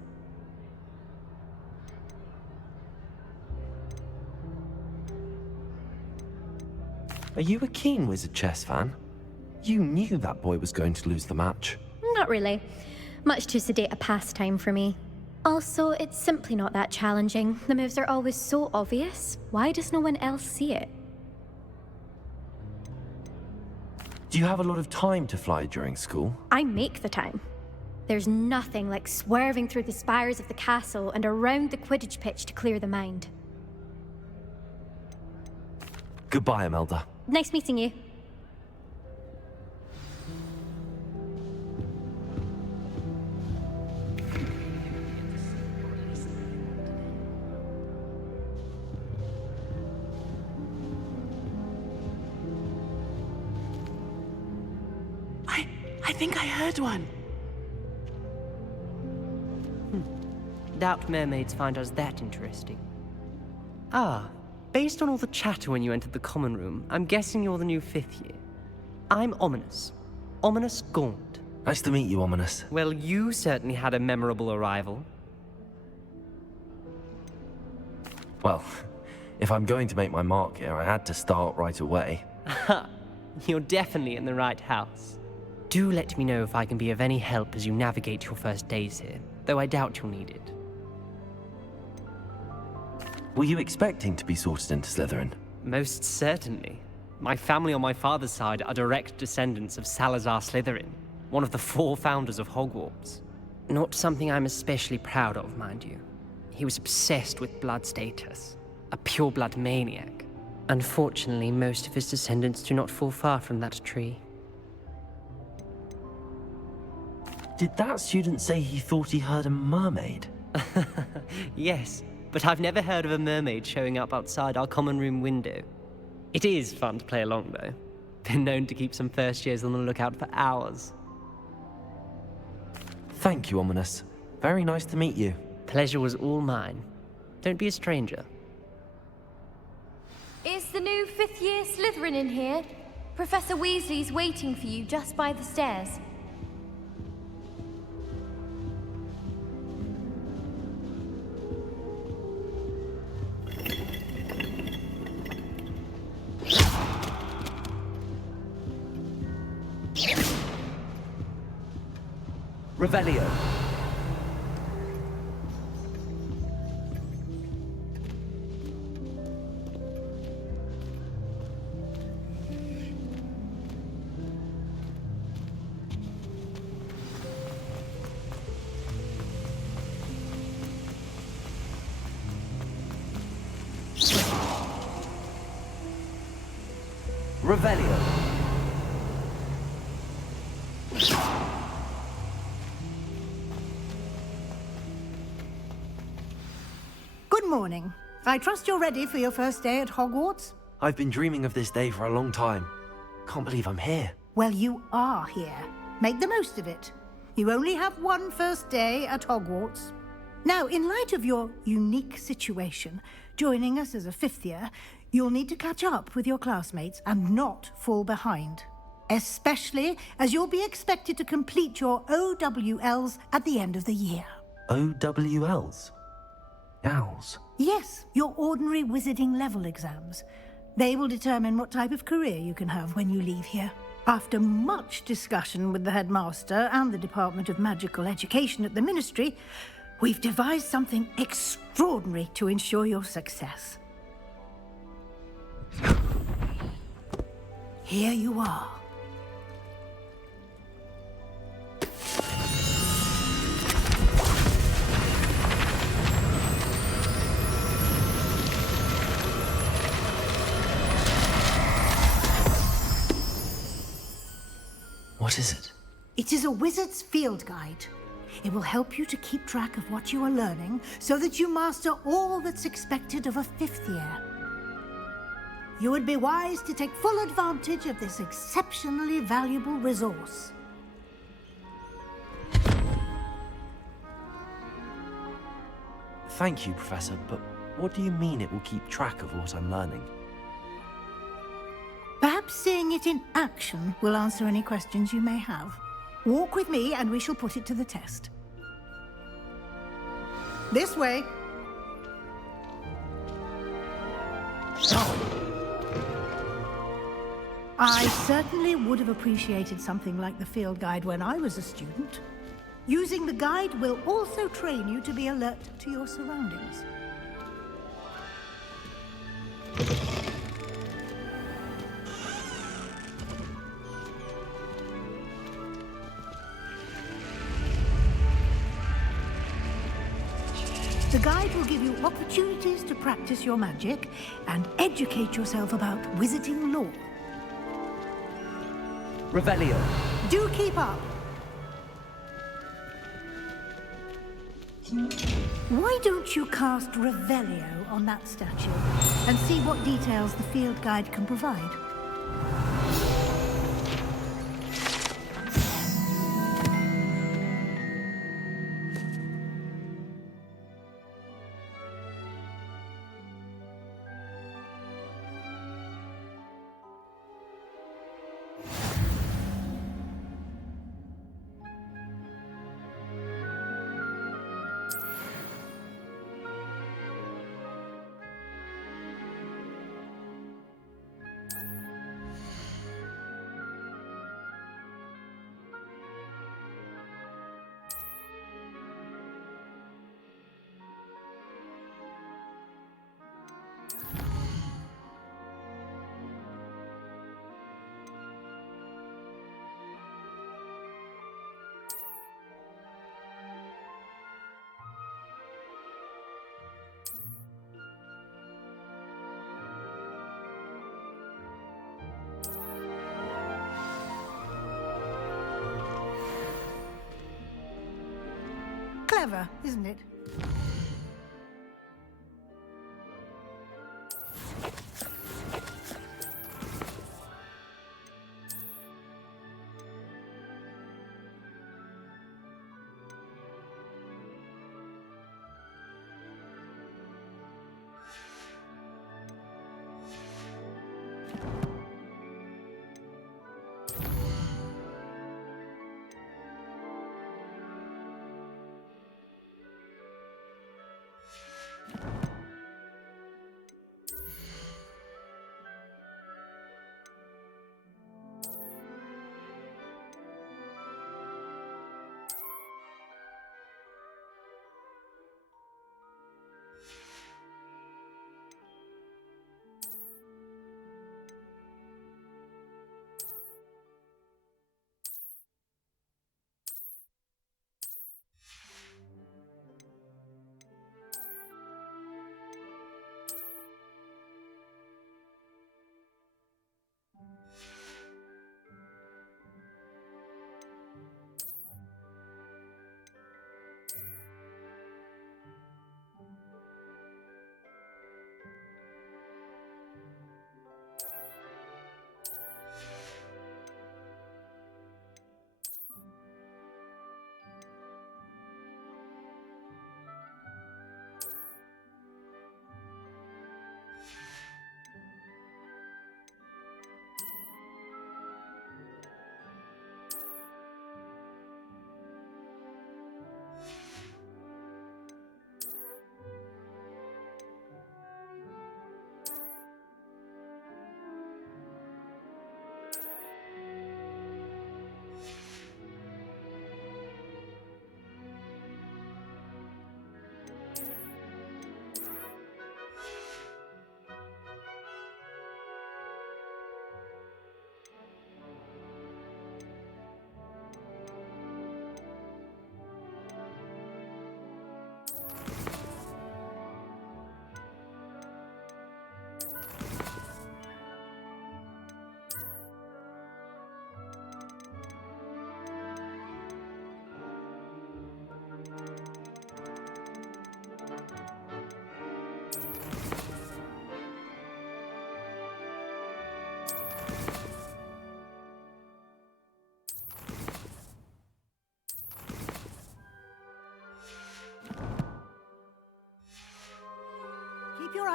Are you a keen Wizard chess fan? You knew that boy was going to lose the match. Not really. Much too sedate a pastime for me. Also, it's simply not that challenging. The moves are always so obvious. Why does no one else see it? Do you have a lot of time to fly during school? I make the time. There's nothing like swerving through the spires of the castle and around the Quidditch pitch to clear the mind. Goodbye, Imelda. Nice meeting you. I think I heard one. Doubt mermaids find us that interesting. Ah, based on all the chatter when you entered the common room, I'm guessing you're the new 5th year. I'm Ominous. Ominous Gaunt. Nice to meet you, Ominous. Well, you certainly had a memorable arrival. Well, if I'm going to make my mark here, I had to start right away. Aha, you're definitely in the right house. Do let me know if I can be of any help as you navigate your first days here, though I doubt you'll need it. Were you expecting to be sorted into Slytherin? Most certainly. My family on my father's side are direct descendants of Salazar Slytherin, one of the 4 founders of Hogwarts. Not something I'm especially proud of, mind you. He was obsessed with blood status, a pure-blood maniac. Unfortunately, most of his descendants do not fall far from that tree. Did that student say he thought he heard a mermaid? Yes, but I've never heard of a mermaid showing up outside our common room window. It is fun to play along, though. Been known to keep some first years on the lookout for hours. Thank you, Ominous. Very nice to meet you. Pleasure was all mine. Don't be a stranger. Is the new 5th year Slytherin in here? Professor Weasley's waiting for you just by the stairs. Revelio. Revelio. Good morning. I trust you're ready for your first day at Hogwarts? I've been dreaming of this day for a long time. Can't believe I'm here. Well, you are here. Make the most of it. You only have one first day at Hogwarts. Now, in light of your unique situation, joining us as a 5th year, you'll need to catch up with your classmates and not fall behind. Especially as you'll be expected to complete your OWLs at the end of the year. OWLs? Owls? Yes, your ordinary wizarding level exams. They will determine what type of career you can have when you leave here. After much discussion with the headmaster and the Department of Magical Education at the Ministry, we've devised something extraordinary to ensure your success. Here you are. What is it? It is a wizard's field guide. It will help you to keep track of what you are learning so that you master all that's expected of a 5th year. You would be wise to take full advantage of this exceptionally valuable resource. Thank you, Professor, but what do you mean it will keep track of what I'm learning? Perhaps seeing it in action will answer any questions you may have. Walk with me and we shall put it to the test. This way. I certainly would have appreciated something like the field guide when I was a student. Using the guide will also train you to be alert to your surroundings. The guide will give you opportunities to practice your magic and educate yourself about wizarding lore. Revelio. Do keep up. Why don't you cast Revelio on that statue and see what details the field guide can provide? Clever, isn't it?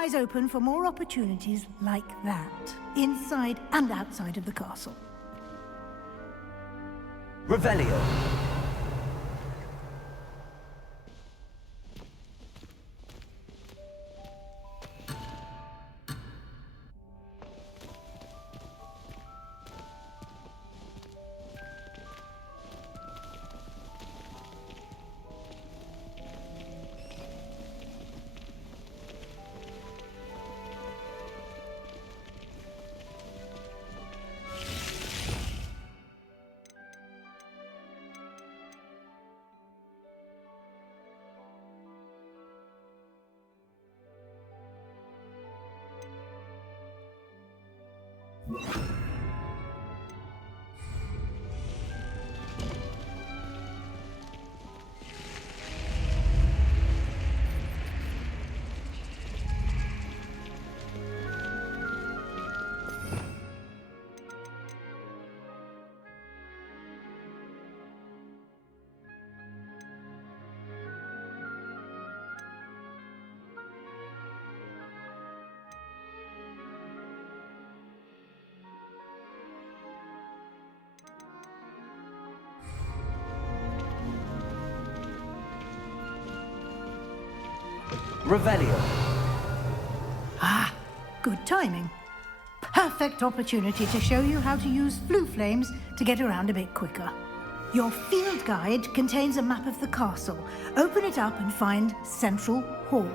eyes open for more opportunities like that, inside and outside of the castle. Revelio. Revelio. Ah, good timing. Perfect opportunity to show you how to use flue flames to get around a bit quicker. Your field guide contains a map of the castle. Open it up and find Central Hall.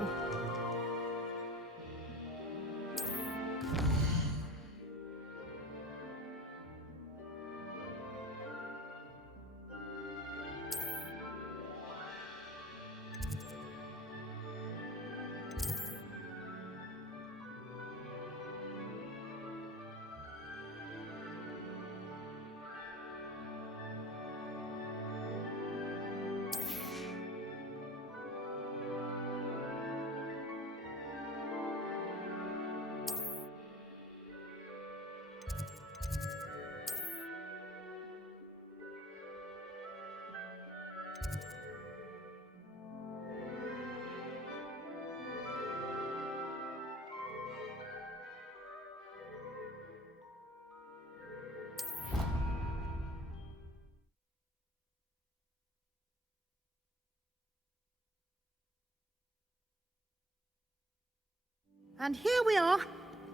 And here we are.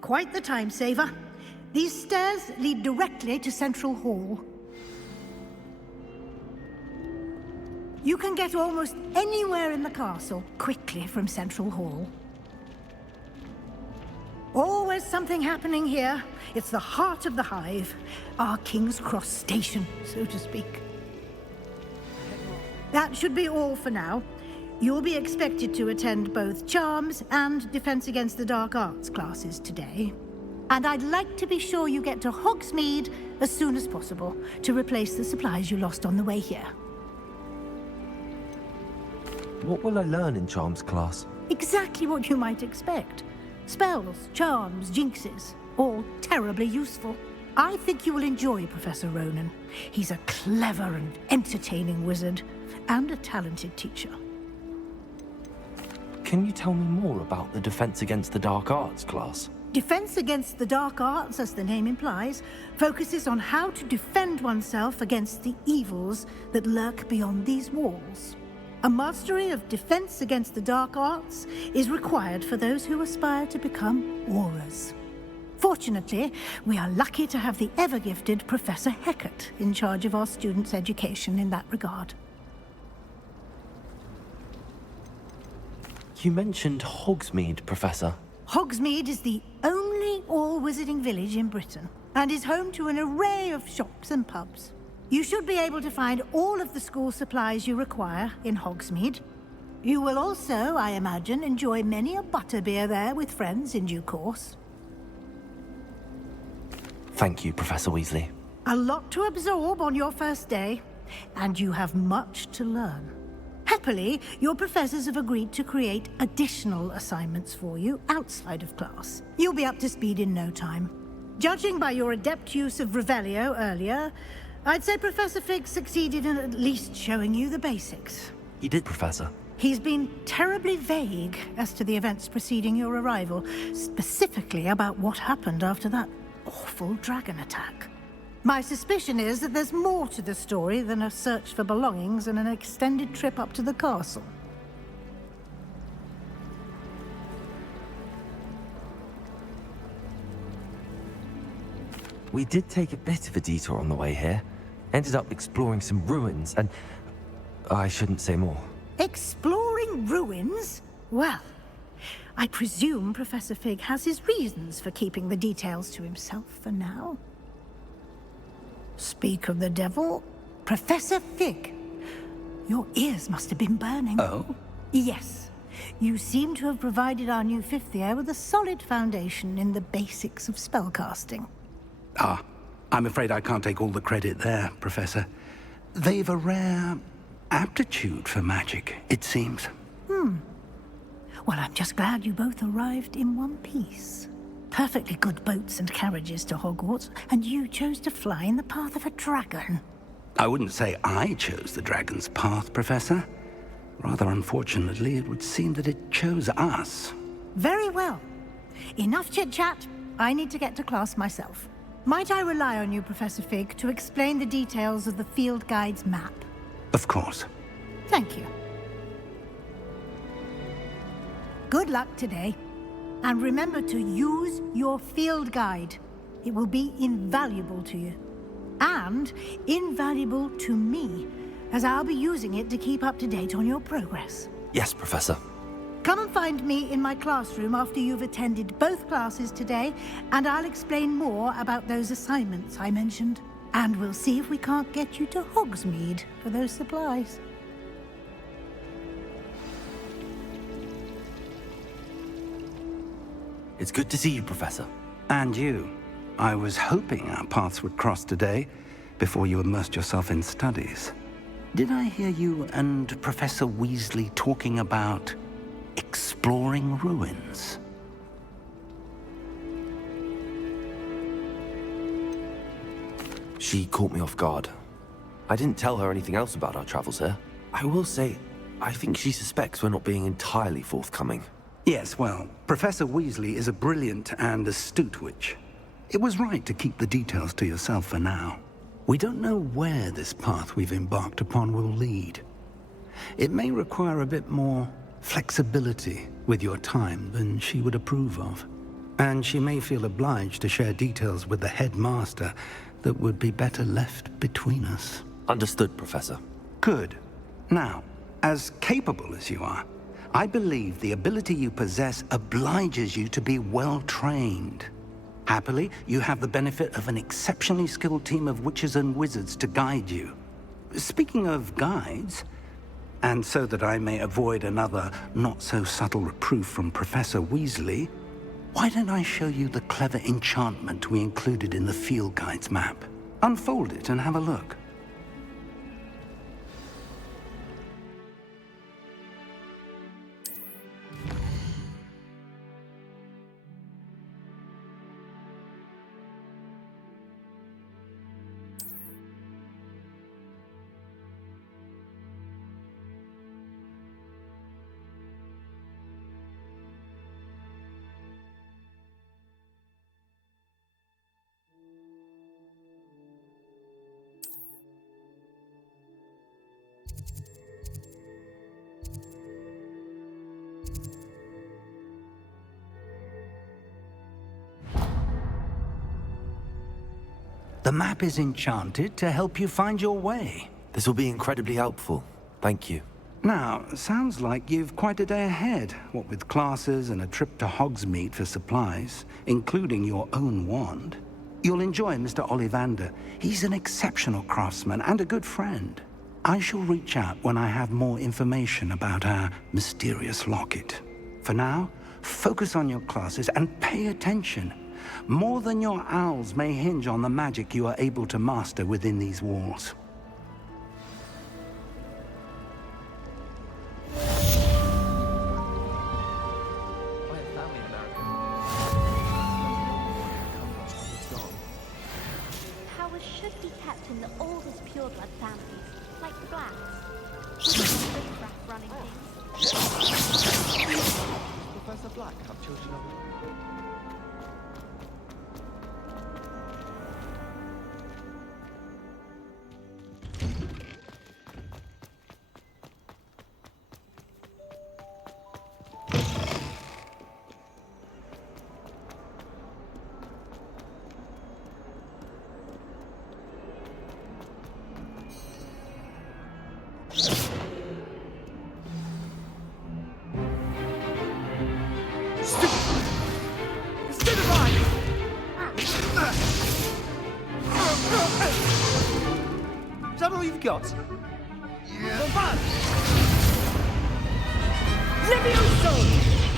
Quite the time saver. These stairs lead directly to Central Hall. You can get almost anywhere in the castle quickly from Central Hall. Always something happening here. It's the heart of the hive. Our King's Cross station, so to speak. That should be all for now. You'll be expected to attend both Charms and Defense Against the Dark Arts classes today. And I'd like to be sure you get to Hogsmeade as soon as possible to replace the supplies you lost on the way here. What will I learn in Charms class? Exactly what you might expect. Spells, charms, jinxes, all terribly useful. I think you will enjoy Professor Ronan. He's a clever and entertaining wizard, and a talented teacher. Can you tell me more about the Defense Against the Dark Arts class? Defense Against the Dark Arts, as the name implies, focuses on how to defend oneself against the evils that lurk beyond these walls. A mastery of Defense Against the Dark Arts is required for those who aspire to become Aurors. Fortunately, we are lucky to have the ever-gifted Professor Hecat in charge of our students' education in that regard. You mentioned Hogsmeade, Professor. Hogsmeade is the only all-wizarding village in Britain, and is home to an array of shops and pubs. You should be able to find all of the school supplies you require in Hogsmeade. You will also, I imagine, enjoy many a butterbeer there with friends in due course. Thank you, Professor Weasley. A lot to absorb on your first day, and you have much to learn. Happily, your professors have agreed to create additional assignments for you outside of class. You'll be up to speed in no time. Judging by your adept use of Revelio earlier, I'd say Professor Fig succeeded in at least showing you the basics. He did, Professor. He's been terribly vague as to the events preceding your arrival, specifically about what happened after that awful dragon attack. My suspicion is that there's more to the story than a search for belongings and an extended trip up to the castle. We did take a bit of a detour on the way here. Ended up exploring some ruins and... I shouldn't say more. Exploring ruins? Well, I presume Professor Fig has his reasons for keeping the details to himself for now. Speak of the devil, Professor Fig. Your ears must have been burning. Oh? Yes. You seem to have provided our new fifth year with a solid foundation in the basics of spellcasting. Ah, I'm afraid I can't take all the credit there, Professor. They've a rare aptitude for magic, it seems. Well, I'm just glad you both arrived in one piece. Perfectly good boats and carriages to Hogwarts, and you chose to fly in the path of a dragon. I wouldn't say I chose the dragon's path, Professor. Rather unfortunately, it would seem that it chose us. Very well. Enough chit-chat. I need to get to class myself. Might I rely on you, Professor Fig, to explain the details of the field guide's map? Of course. Thank you. Good luck today. And remember to use your field guide. It will be invaluable to you. And invaluable to me, as I'll be using it to keep up to date on your progress. Yes, Professor. Come and find me in my classroom after you've attended both classes today, and I'll explain more about those assignments I mentioned. And we'll see if we can't get you to Hogsmeade for those supplies. It's good to see you, Professor. And you. I was hoping our paths would cross today, before you immersed yourself in studies. Did I hear you and Professor Weasley talking about exploring ruins? She caught me off guard. I didn't tell her anything else about our travels here. I will say, I think she suspects we're not being entirely forthcoming. Yes, well, Professor Weasley is a brilliant and astute witch. It was right to keep the details to yourself for now. We don't know where this path we've embarked upon will lead. It may require a bit more flexibility with your time than she would approve of. And she may feel obliged to share details with the headmaster that would be better left between us. Understood, Professor. Good. Now, as capable as you are, I believe the ability you possess obliges you to be well-trained. Happily, you have the benefit of an exceptionally skilled team of witches and wizards to guide you. Speaking of guides, and so that I may avoid another not-so-subtle reproof from Professor Weasley, why don't I show you the clever enchantment we included in the field guide's map? Unfold it and have a look. The map is enchanted to help you find your way. This will be incredibly helpful. Thank you. Now, sounds like you've quite a day ahead, what with classes and a trip to Hogsmeade for supplies, including your own wand. You'll enjoy Mr. Ollivander. He's an exceptional craftsman and a good friend. I shall reach out when I have more information about our mysterious locket. For now, focus on your classes and pay attention. More than your owls may hinge on the magic you are able to master within these walls. Powers should be kept in the oldest pureblood families, like the Blacks. Riff-raff running things. Professor Black have children of Is that all you've got?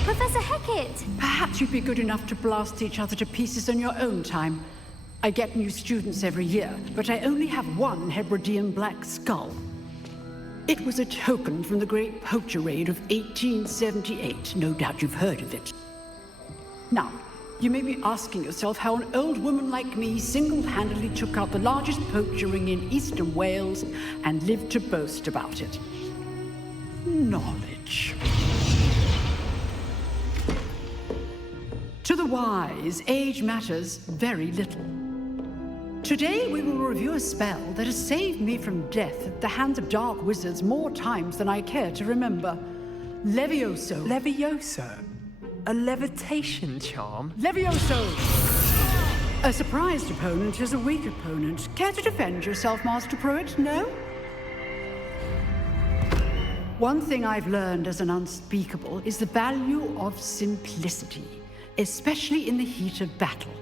Professor Hecat! Perhaps you'd be good enough to blast each other to pieces on your own time. I get new students every year, but I only have one Hebridean black skull. It was a token from the Great Poacher Raid of 1878. No doubt you've heard of it. Now, you may be asking yourself how an old woman like me single-handedly took out the largest poacher ring in eastern Wales and lived to boast about it. Knowledge. To the wise, age matters very little. Today we will review a spell that has saved me from death at the hands of dark wizards more times than I care to remember. Levioso. Levioso? A levitation charm? Levioso! A surprised opponent is a weak opponent. Care to defend yourself, Master Pruitt? No? One thing I've learned as an unspeakable is the value of simplicity, especially in the heat of battle.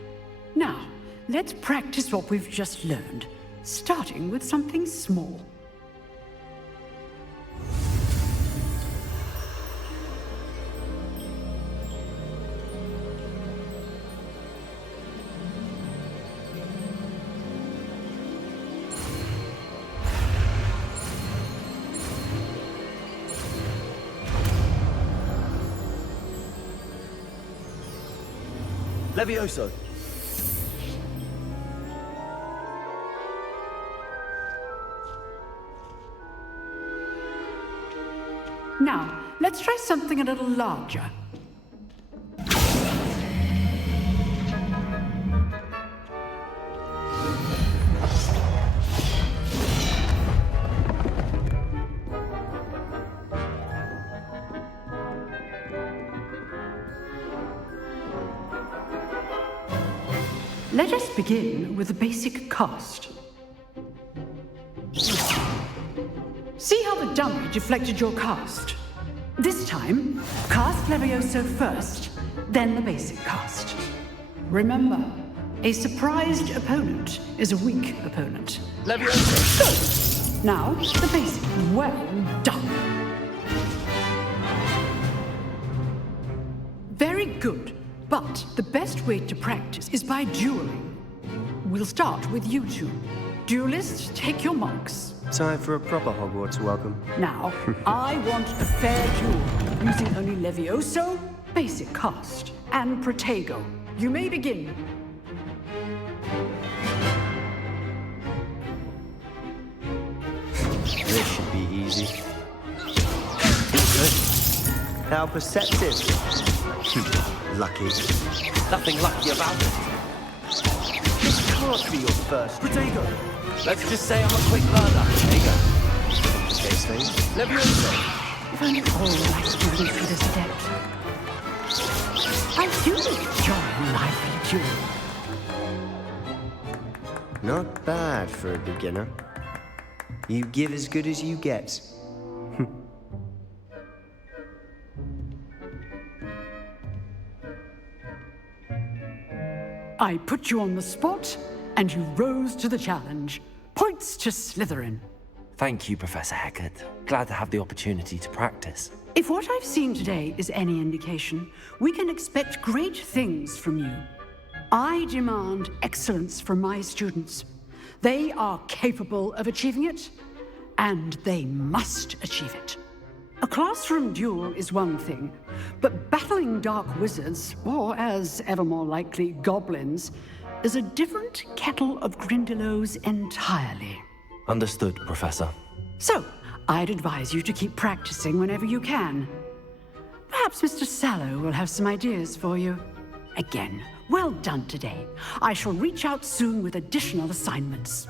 Now, let's practice what we've just learned, starting with something small. Levioso. Now, let's try something a little larger. Let us begin with a basic cast. See how the dummy deflected your cast? This time, cast Levioso first, then the basic cast. Remember, a surprised opponent is a weak opponent. Levioso! Good! Now, the basic. Well done. Very good. But the best way to practice is by dueling. We'll start with you two. Duelists, take your marks. Time for a proper Hogwarts welcome. Now, I want a fair duel, using only Levioso, basic cast, and Protego. You may begin. This should be easy. How perceptive. Lucky. Nothing lucky about it. This can't be your first. Protego. Let's just say I'm a quick learner. Protego. Case thing. Levioso. If only all my students could have stepped. I do enjoy lively duel. Not bad for a beginner. You give as good as you get. I put you on the spot, and you rose to the challenge. Points to Slytherin. Thank you, Professor Hecat. Glad to have the opportunity to practice. If what I've seen today is any indication, we can expect great things from you. I demand excellence from my students. They are capable of achieving it, and they must achieve it. A classroom duel is one thing, but battling dark wizards, or as ever more likely, goblins, is a different kettle of Grindylows entirely. Understood, Professor. So, I'd advise you to keep practicing whenever you can. Perhaps Mr. Sallow will have some ideas for you. Again, well done today. I shall reach out soon with additional assignments.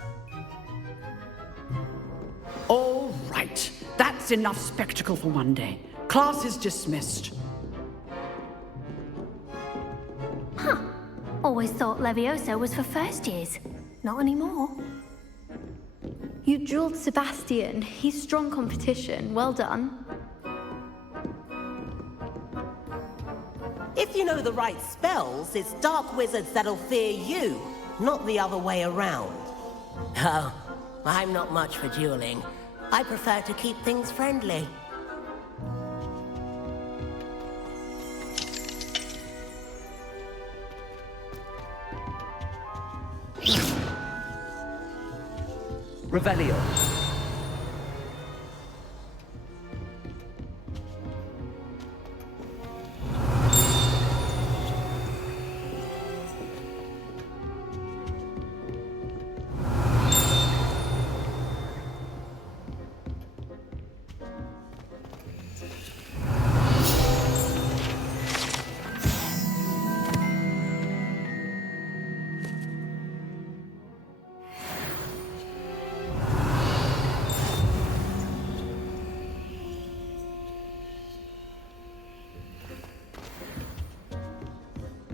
All right, that's enough spectacle for one day. Class is dismissed. Huh. Always thought Levioso was for first years. Not anymore. You drilled Sebastian. He's strong competition. Well done. If you know the right spells, it's dark wizards that'll fear you, not the other way around. Oh, I'm not much for dueling. I prefer to keep things friendly. Revelio.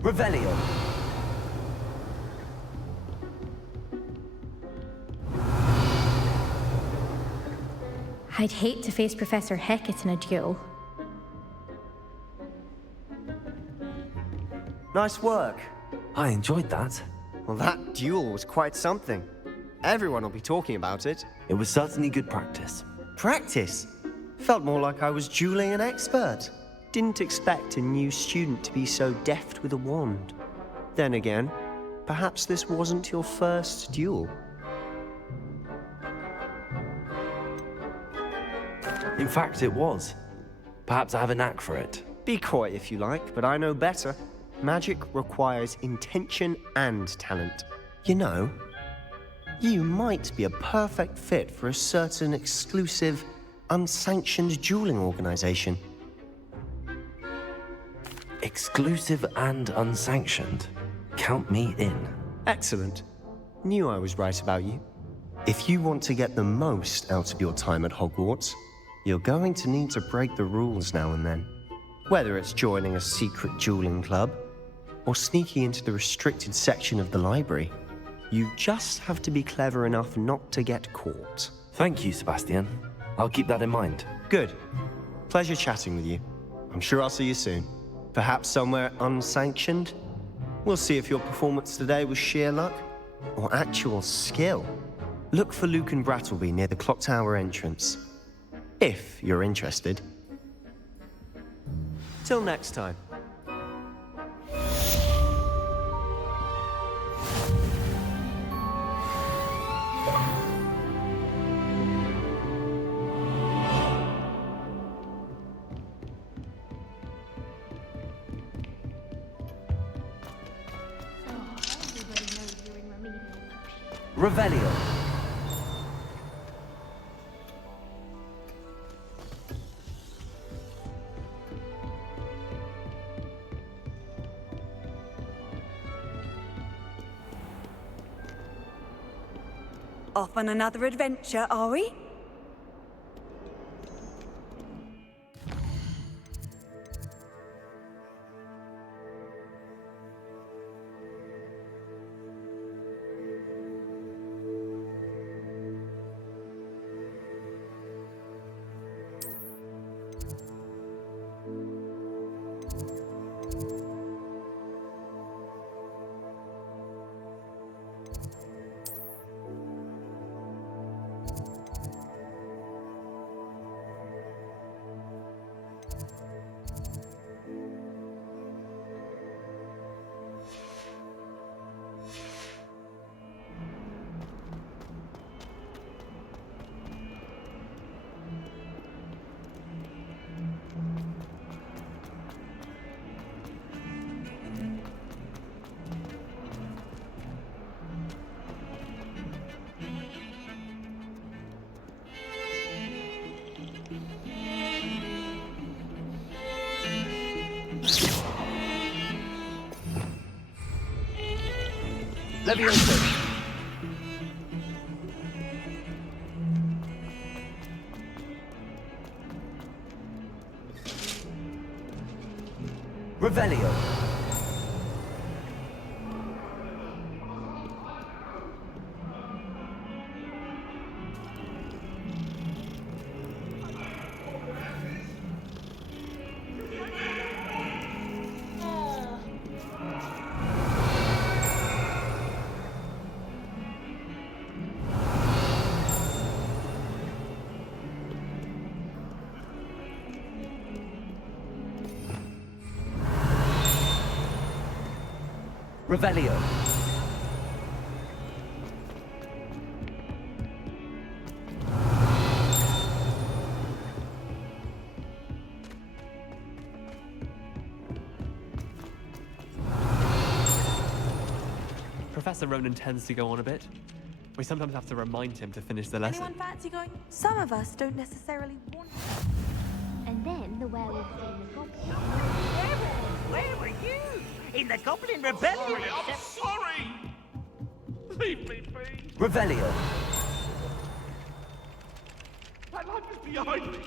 Revelio. I'd hate to face Professor Hecat in a duel. Nice work. I enjoyed that. Well, that duel was quite something. Everyone will be talking about it. It was certainly good practice. Practice? Felt more like I was dueling an expert. Didn't expect a new student to be so deft with a wand. Then again, perhaps this wasn't your first duel. In fact, it was. Perhaps I have a knack for it. Be coy if you like, but I know better. Magic requires intention and talent. You know, you might be a perfect fit for a certain exclusive, unsanctioned dueling organization. Exclusive and unsanctioned. Count me in. Excellent. Knew I was right about you. If you want to get the most out of your time at Hogwarts, you're going to need to break the rules now and then. Whether it's joining a secret dueling club, or sneaking into the restricted section of the library, you just have to be clever enough not to get caught. Thank you, Sebastian. I'll keep that in mind. Good. Pleasure chatting with you. I'm sure I'll see you soon. Perhaps somewhere unsanctioned? We'll see if your performance today was sheer luck or actual skill. Look for Luke and Brattleby near the clock tower entrance, if you're interested. Till next time. Revelio. Off on another adventure, are we? Levioso. Revelio. Revelio. Professor Ronan tends to go on a bit. We sometimes have to remind him to finish the lesson. Anyone fancy going? Some of us don't necessarily want to. And then the werewolf came and goblin. Where were you? In the Goblin Rebellion? I'm sorry! Leave me be! Revelio. That light is behind me!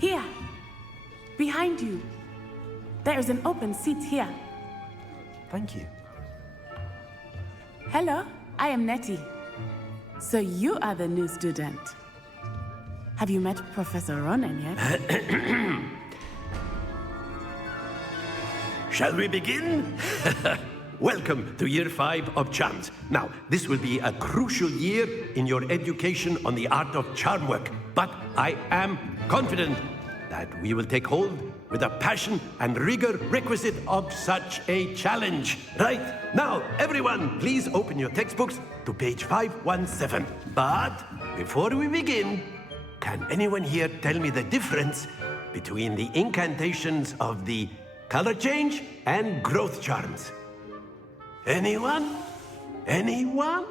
Here, behind you. There is an open seat here. Thank you. Hello, I am Nettie. So you are the new student. Have you met Professor Ronan yet? Shall we begin? Welcome to Year 5 of Charms. Now, this will be a crucial year in your education on the art of charm work, but I am confident that we will take hold with the passion and rigor requisite of such a challenge. Right, now, everyone, please open your textbooks to page 517. But before we begin, can anyone here tell me the difference between the incantations of the color change and growth charms? Anyone? Anyone?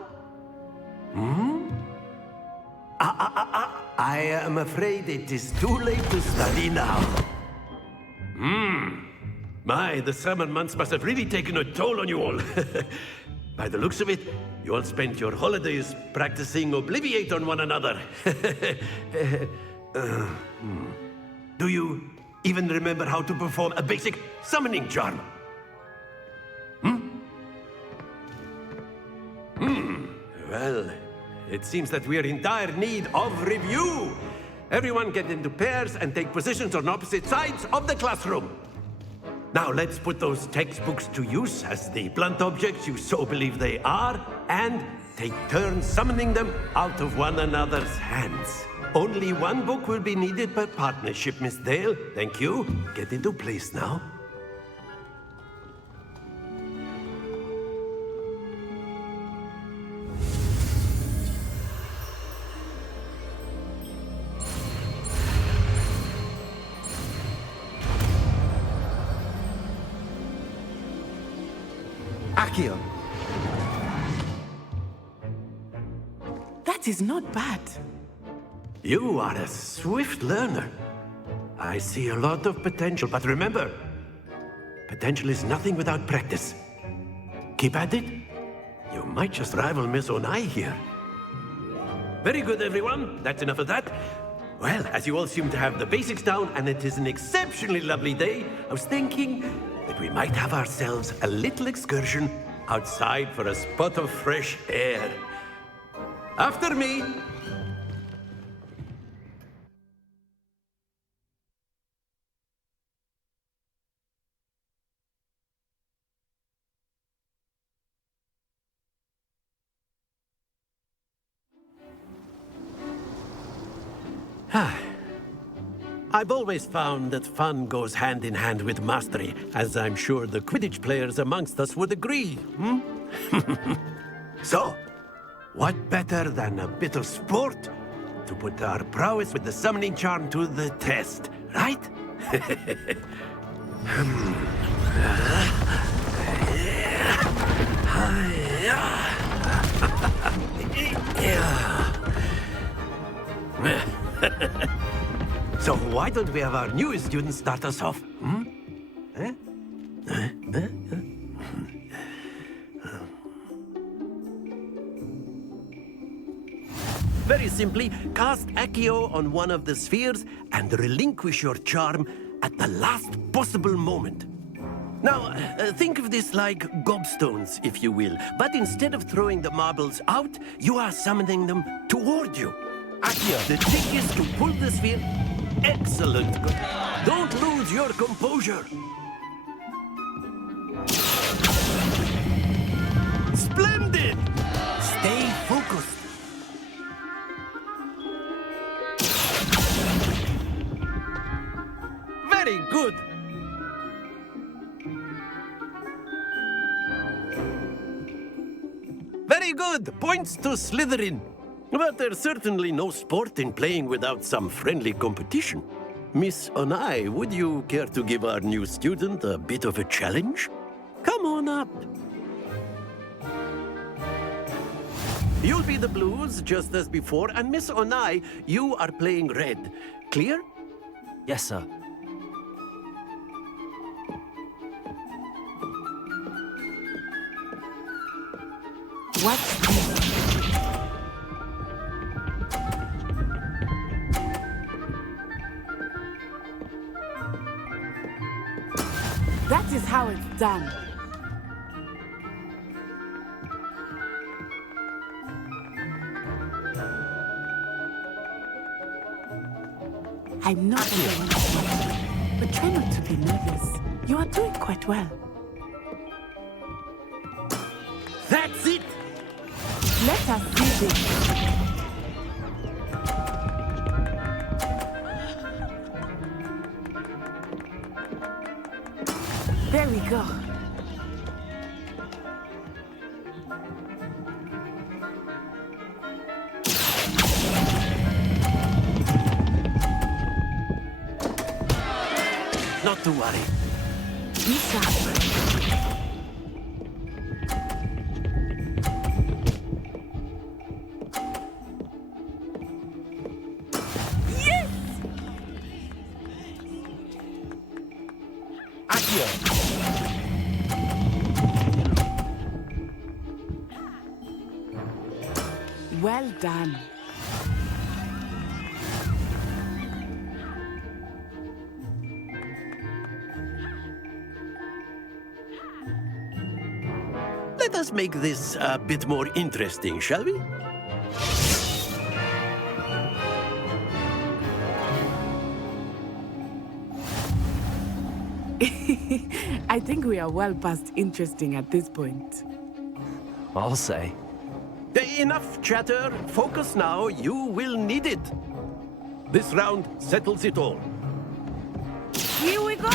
I am afraid it is too late to study now. My, the summer months must have really taken a toll on you all. By the looks of it, you all spent your holidays practicing Obliviate on one another. Do you even remember how to perform a basic summoning charm? Well, it seems that we are in dire need of review. Everyone get into pairs and take positions on opposite sides of the classroom. Now let's put those textbooks to use as the blunt objects you so believe they are, and take turns summoning them out of one another's hands. Only one book will be needed per partnership, Miss Dale. Thank you. Get into place now. Accio. That is not bad. You are a swift learner. I see a lot of potential, but remember, potential is nothing without practice. Keep at it. You might just rival Miss Onai here. Very good, everyone. That's enough of that. Well, as you all seem to have the basics down, and it is an exceptionally lovely day, I was thinking that we might have ourselves a little excursion outside for a spot of fresh air. After me. I've always found that fun goes hand in hand with mastery, as I'm sure the Quidditch players amongst us would agree, So, what better than a bit of sport to put our prowess with the summoning charm to the test, right? So why don't we have our newest student start us off? Eh? Very simply, cast Accio on one of the spheres and relinquish your charm at the last possible moment. Now, think of this like gobstones, if you will, but instead of throwing the marbles out, you are summoning them toward you. Accio, the trick is to pull the sphere. Excellent. Don't lose your composure. Splendid! Stay focused. Very good. Very good. Points to Slytherin. But there's certainly no sport in playing without some friendly competition. Miss Onai, would you care to give our new student a bit of a challenge? Come on up. You'll be the blues, just as before, and Miss Onai, you are playing red. Clear? Yes, sir. What's this? That is how it's done. I'm not the one to watch, but try not to be nervous. You are doing quite well. That's it! Let us see this. There we go. Not to worry. Be sharp. Well done. Let us make this a bit more interesting, shall we? I think we are well past interesting at this point. I'll say. Enough chatter. Focus now. You will need it. This round settles it all. Here we go!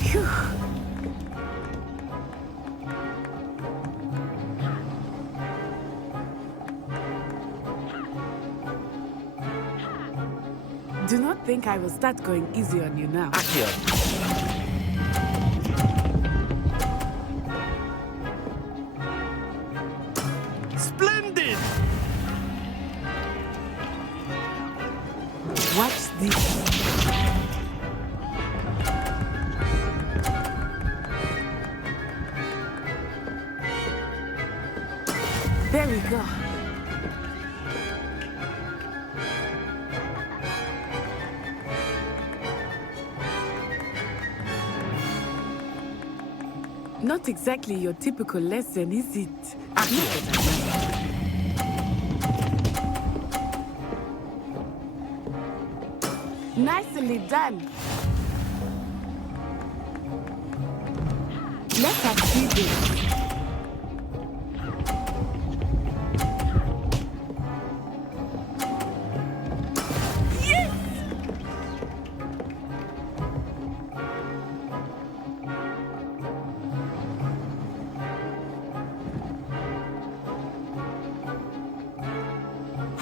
Phew. Do not think I will start going easy on you now. Splendid! Watch this. There we go. Not exactly your typical lesson, is it? Nicely done. Let us see this. Yes!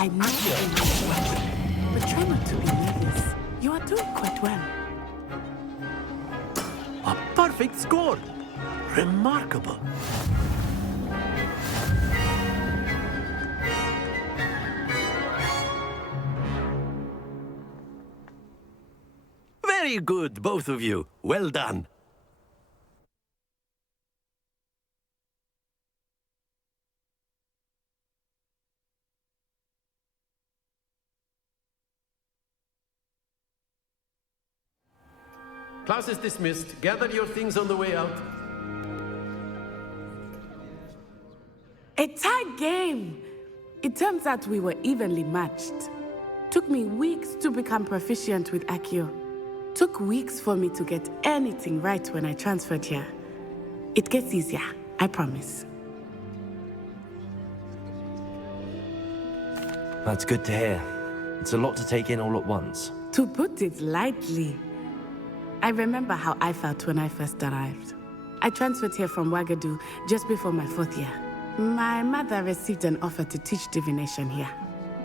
I'm not doing much, but try not to be nervous. You are doing quite well. A perfect perfect score. Remarkable. Very good, both of you. Well done. Class is dismissed. Gather your things on the way out. A tight game! It turns out we were evenly matched. Took me weeks to become proficient with Accio. Took weeks for me to get anything right when I transferred here. It gets easier, I promise. That's good to hear. It's a lot to take in all at once. To put it lightly, I remember how I felt when I first arrived. I transferred here from Wagadu just before my 4th year. My mother received an offer to teach divination here.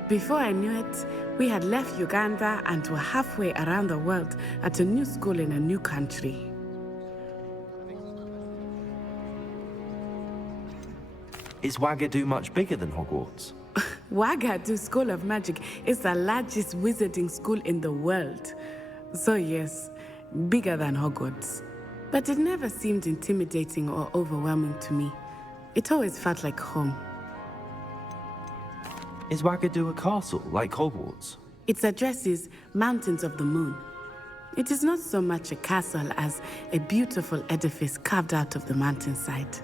Before I knew it, we had left Uganda and were halfway around the world at a new school in a new country. Is Wagadu much bigger than Hogwarts? Wagadu School of Magic is the largest wizarding school in the world. So yes, bigger than Hogwarts. But it never seemed intimidating or overwhelming to me. It always felt like home. Is Wagadu a castle, like Hogwarts? Its address is Mountains of the Moon. It is not so much a castle as a beautiful edifice carved out of the mountainside.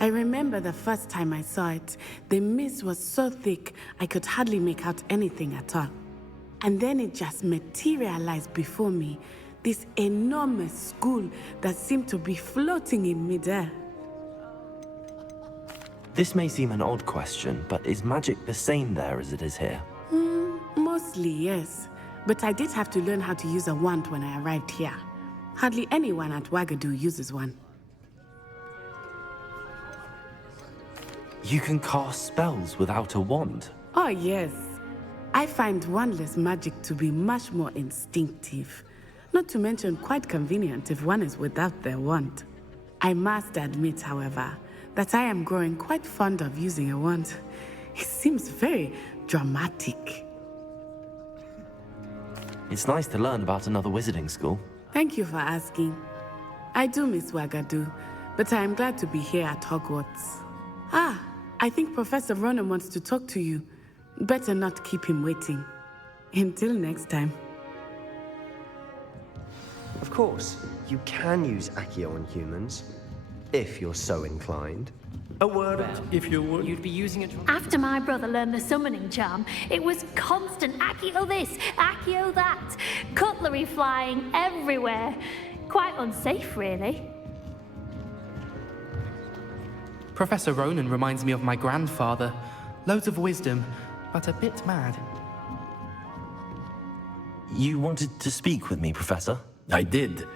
I remember the first time I saw it, the mist was so thick I could hardly make out anything at all. And then it just materialized before me, this enormous school that seemed to be floating in midair. This may seem an odd question, but is magic the same there as it is here? Mostly, yes. But I did have to learn how to use a wand when I arrived here. Hardly anyone at Wagadu uses one. You can cast spells without a wand? Oh, yes. I find wandless magic to be much more instinctive. Not to mention quite convenient if one is without their wand. I must admit, however, that I am growing quite fond of using a wand. It seems very dramatic. It's nice to learn about another wizarding school. Thank you for asking. I do miss Wagadu, but I am glad to be here at Hogwarts. Ah, I think Professor Ronan wants to talk to you. Better not keep him waiting. Until next time. Of course, you can use Accio on humans, if you're so inclined. A word, if you would. You'd be using it. After my brother learned the summoning charm, it was constant Accio this, Accio that, cutlery flying everywhere. Quite unsafe, really. Professor Ronan reminds me of my grandfather. Loads of wisdom, but a bit mad. You wanted to speak with me, Professor? I did.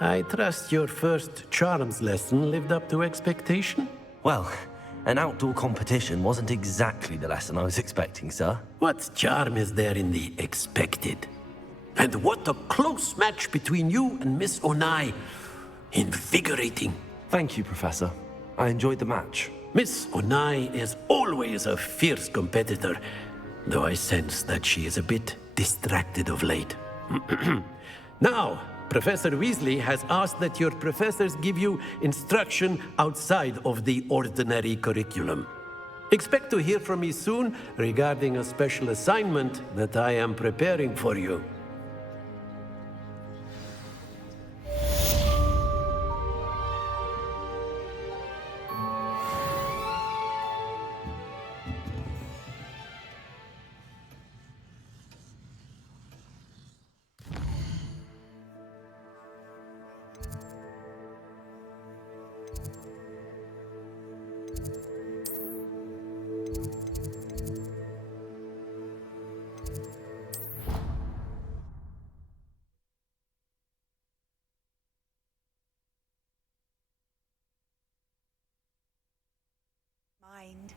I trust your first charms lesson lived up to expectation? Well, an outdoor competition wasn't exactly the lesson I was expecting, sir. What charm is there in the expected? And what a close match between you and Miss Onai. Invigorating. Thank you, Professor. I enjoyed the match. Miss Onai is always a fierce competitor, though I sense that she is a bit distracted of late. Now, Professor Weasley has asked that your professors give you instruction outside of the ordinary curriculum. Expect to hear from me soon regarding a special assignment that I am preparing for you. Mind.